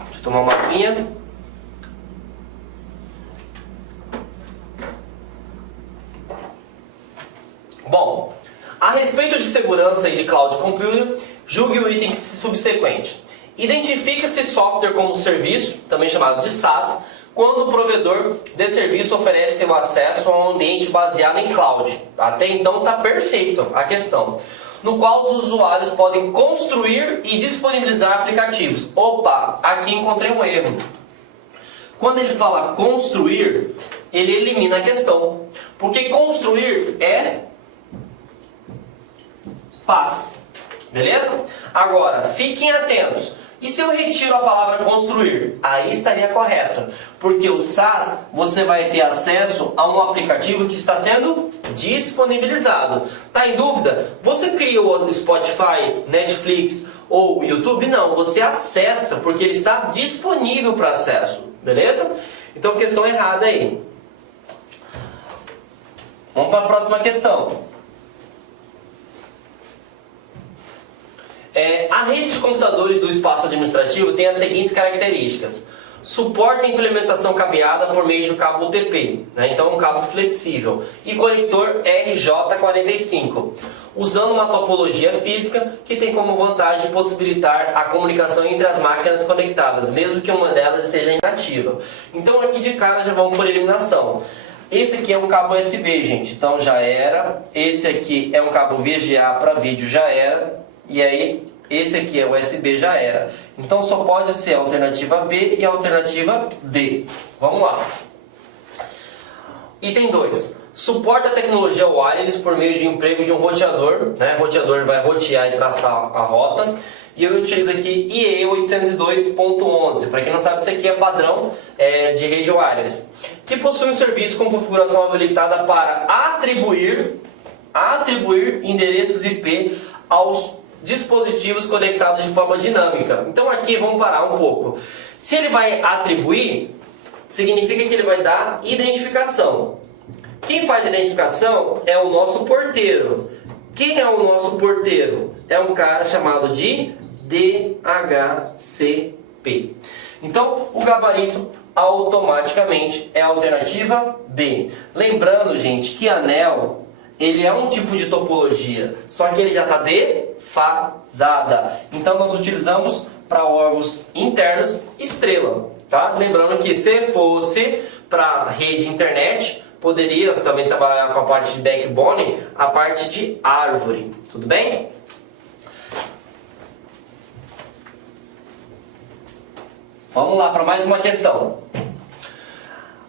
Deixa eu tomar uma aguinha. Bom, a respeito de segurança e de cloud computing, julgue o item subsequente. Identifica-se software como serviço, também chamado de SaaS, quando o provedor de serviço oferece seu acesso a um ambiente baseado em cloud. Até então está perfeito a questão. No qual os usuários podem construir e disponibilizar aplicativos. Opa, aqui encontrei um erro. Quando ele fala construir, ele elimina a questão. Porque construir é paz. Beleza? Agora, fiquem atentos. E se eu retiro a palavra construir? Aí estaria correto. Porque o SaaS, você vai ter acesso a um aplicativo que está sendo disponibilizado. Tá em dúvida? Você criou o Spotify, Netflix ou YouTube? Não, você acessa porque ele está disponível para acesso. Beleza? Então, questão errada aí. Vamos para a próxima questão. A rede de computadores do espaço administrativo tem as seguintes características. Suporta a implementação cabeada por meio de um cabo UTP, né? Então um cabo flexível, e conector RJ45, usando uma topologia física que tem como vantagem possibilitar a comunicação entre as máquinas conectadas, mesmo que uma delas esteja inativa. Então aqui de cara já vamos por eliminação. Esse aqui é um cabo USB, gente, então já era. Esse aqui é um cabo VGA para vídeo, já era. E aí, esse aqui é USB, já era. Então só pode ser a alternativa B e a alternativa D. Vamos lá. Item 2. Suporta a tecnologia wireless por meio de emprego de um roteador, né? O roteador vai rotear e traçar a rota. E eu utilizo aqui IE 802.11. Para quem não sabe, isso aqui é padrão de rede wireless. Que possui um serviço com configuração habilitada para atribuir endereços IP aos dispositivos conectados de forma dinâmica. Então aqui vamos parar um pouco. Se ele vai atribuir, significa que ele vai dar identificação. Quem faz identificação é o nosso porteiro. Quem é o nosso porteiro? É um cara chamado de DHCP. Então o gabarito automaticamente é a alternativa B. Lembrando, gente, que anel ele é um tipo de topologia, só que ele já está defasada. Então nós utilizamos para órgãos internos estrela, tá? Lembrando que se fosse para rede internet, poderia também trabalhar com a parte de backbone, a parte de árvore, tudo bem? Vamos lá para mais uma questão.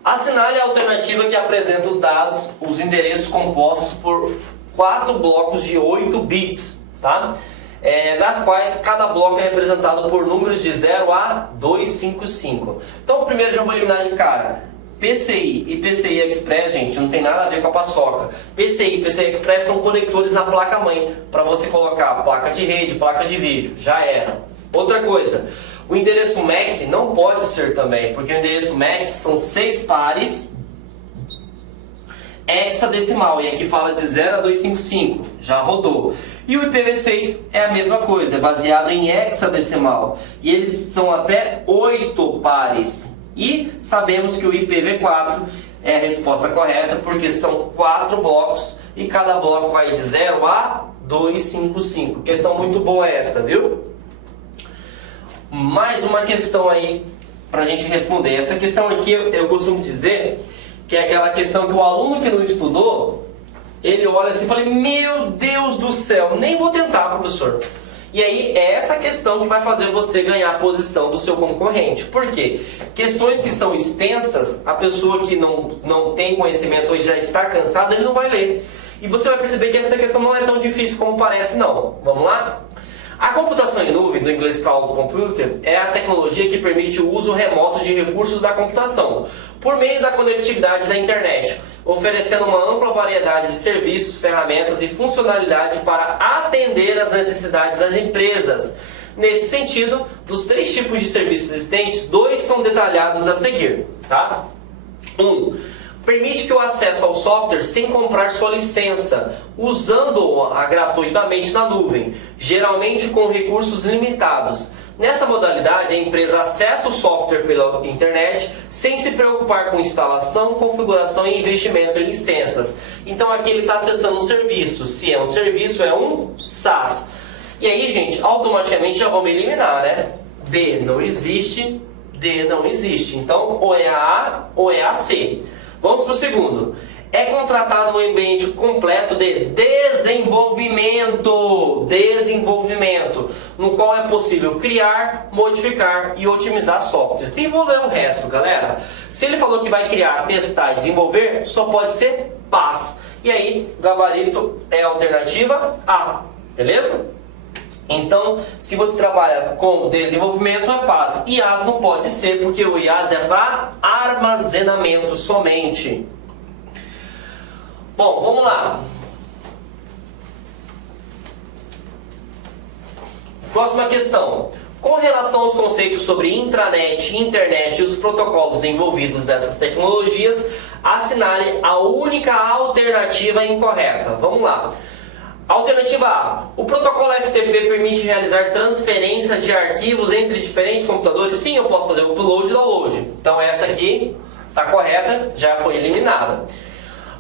Assinale a alternativa que apresenta os dados, os endereços compostos por 4 blocos de 8 bits, tá? Das quais cada bloco é representado por números de 0 a 255. Então, o primeiro já vou eliminar de cara. PCI e PCI Express, gente, não tem nada a ver com a paçoca. PCI e PCI Express são conectores na placa-mãe, para você colocar placa de rede, placa de vídeo. Já era. Outra coisa, o endereço MAC não pode ser também, porque o endereço MAC são 6 pares hexadecimal, e aqui fala de 0 a 255, já rodou. E o IPv6 é a mesma coisa, é baseado em hexadecimal, e eles são até 8 pares. E sabemos que o IPv4 é a resposta correta, porque são 4 blocos, e cada bloco vai de 0 a 255. Questão muito boa esta, viu? Mais uma questão aí para a gente responder. Essa questão aqui eu costumo dizer que é aquela questão que o aluno que não estudou, ele olha assim e fala: meu Deus do céu, nem vou tentar, professor. E aí é essa questão que vai fazer você ganhar a posição do seu concorrente. Por quê? Questões que são extensas, a pessoa que não tem conhecimento ou já está cansada, ele não vai ler. E você vai perceber que essa questão não é tão difícil como parece, não. Vamos lá? A computação em nuvem, do inglês Cloud Computing, é a tecnologia que permite o uso remoto de recursos da computação, por meio da conectividade da internet, oferecendo uma ampla variedade de serviços, ferramentas e funcionalidade para atender às necessidades das empresas. Nesse sentido, dos 3 tipos de serviços existentes, 2 são detalhados a seguir, tá? 1. Permite que o acesso ao software sem comprar sua licença, usando-o gratuitamente na nuvem, geralmente com recursos limitados. Nessa modalidade, a empresa acessa o software pela internet sem se preocupar com instalação, configuração e investimento em licenças. Então aqui ele está acessando um serviço. Se é um serviço, é um SaaS. E aí, gente, automaticamente já vamos eliminar, né? B não existe, D não existe. Então, ou é a A ou é a C. Vamos para o segundo. É contratado um ambiente completo de desenvolvimento, no qual é possível criar, modificar e otimizar softwares. Nem vou ler o resto, galera. Se ele falou que vai criar, testar e desenvolver, só pode ser PaaS. E aí, o gabarito é a alternativa A, beleza? Então, se você trabalha com desenvolvimento, é PaaS. IaaS não pode ser, porque o IaaS é para armazenamento somente. Bom, vamos lá. Próxima questão. Com relação aos conceitos sobre intranet, internet e os protocolos envolvidos nessas tecnologias, assinale a única alternativa incorreta. Vamos lá. Alternativa A. O protocolo FTP permite realizar transferências de arquivos entre diferentes computadores? Sim, eu posso fazer o upload e download. Então essa aqui está correta, já foi eliminada.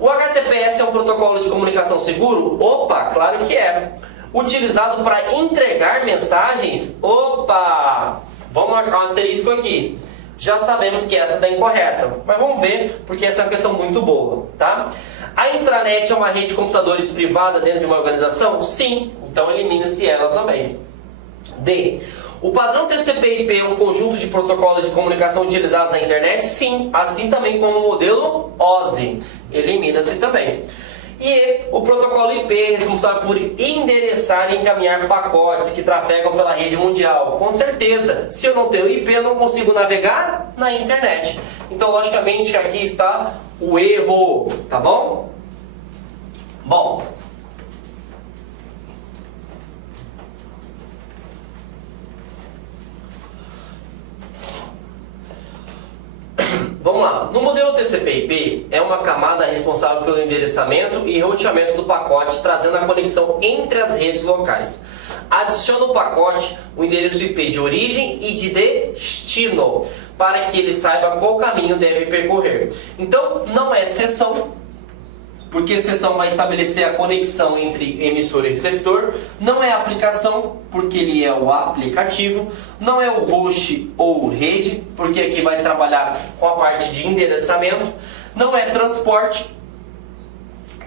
O HTTPS é um protocolo de comunicação seguro? Opa, claro que é. Utilizado para entregar mensagens? Opa! Vamos marcar um asterisco aqui. Já sabemos que essa está incorreta, mas vamos ver, porque essa é uma questão muito boa, tá? A intranet é uma rede de computadores privada dentro de uma organização? Sim, então elimina-se ela também. D. O padrão TCP/IP é um conjunto de protocolos de comunicação utilizados na internet? Sim, assim também como o modelo OSI. Elimina-se também. E o protocolo IP é responsável por endereçar e encaminhar pacotes que trafegam pela rede mundial. Com certeza, se eu não tenho IP, eu não consigo navegar na internet. Então, logicamente, aqui está o erro, tá bom? Bom, vamos lá. No modelo TCP/IP, é uma camada responsável pelo endereçamento e roteamento do pacote, trazendo a conexão entre as redes locais. Adiciona ao pacote o endereço IP de origem e de destino, para que ele saiba qual caminho deve percorrer. Então, não é sessão, porque sessão vai estabelecer a conexão entre emissor e receptor. Não é aplicação, porque ele é o aplicativo. Não é o host ou rede, porque aqui vai trabalhar com a parte de endereçamento. não é transporte,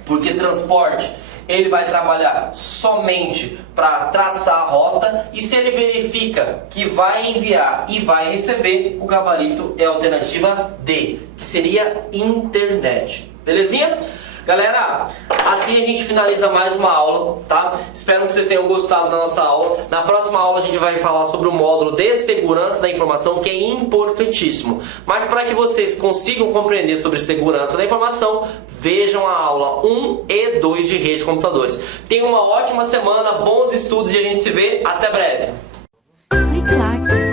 porque transporte ele vai trabalhar somente para traçar a rota, e se ele verifica que vai enviar e vai receber, o gabarito é a alternativa D, que seria internet. Belezinha? Galera, assim a gente finaliza mais uma aula, tá? Espero que vocês tenham gostado da nossa aula. Na próxima aula a gente vai falar sobre o módulo de segurança da informação, que é importantíssimo. Mas para que vocês consigam compreender sobre segurança da informação, vejam a aula 1 e 2 de rede de computadores. Tenham uma ótima semana, bons estudos e a gente se vê. Até breve. Clique-claque.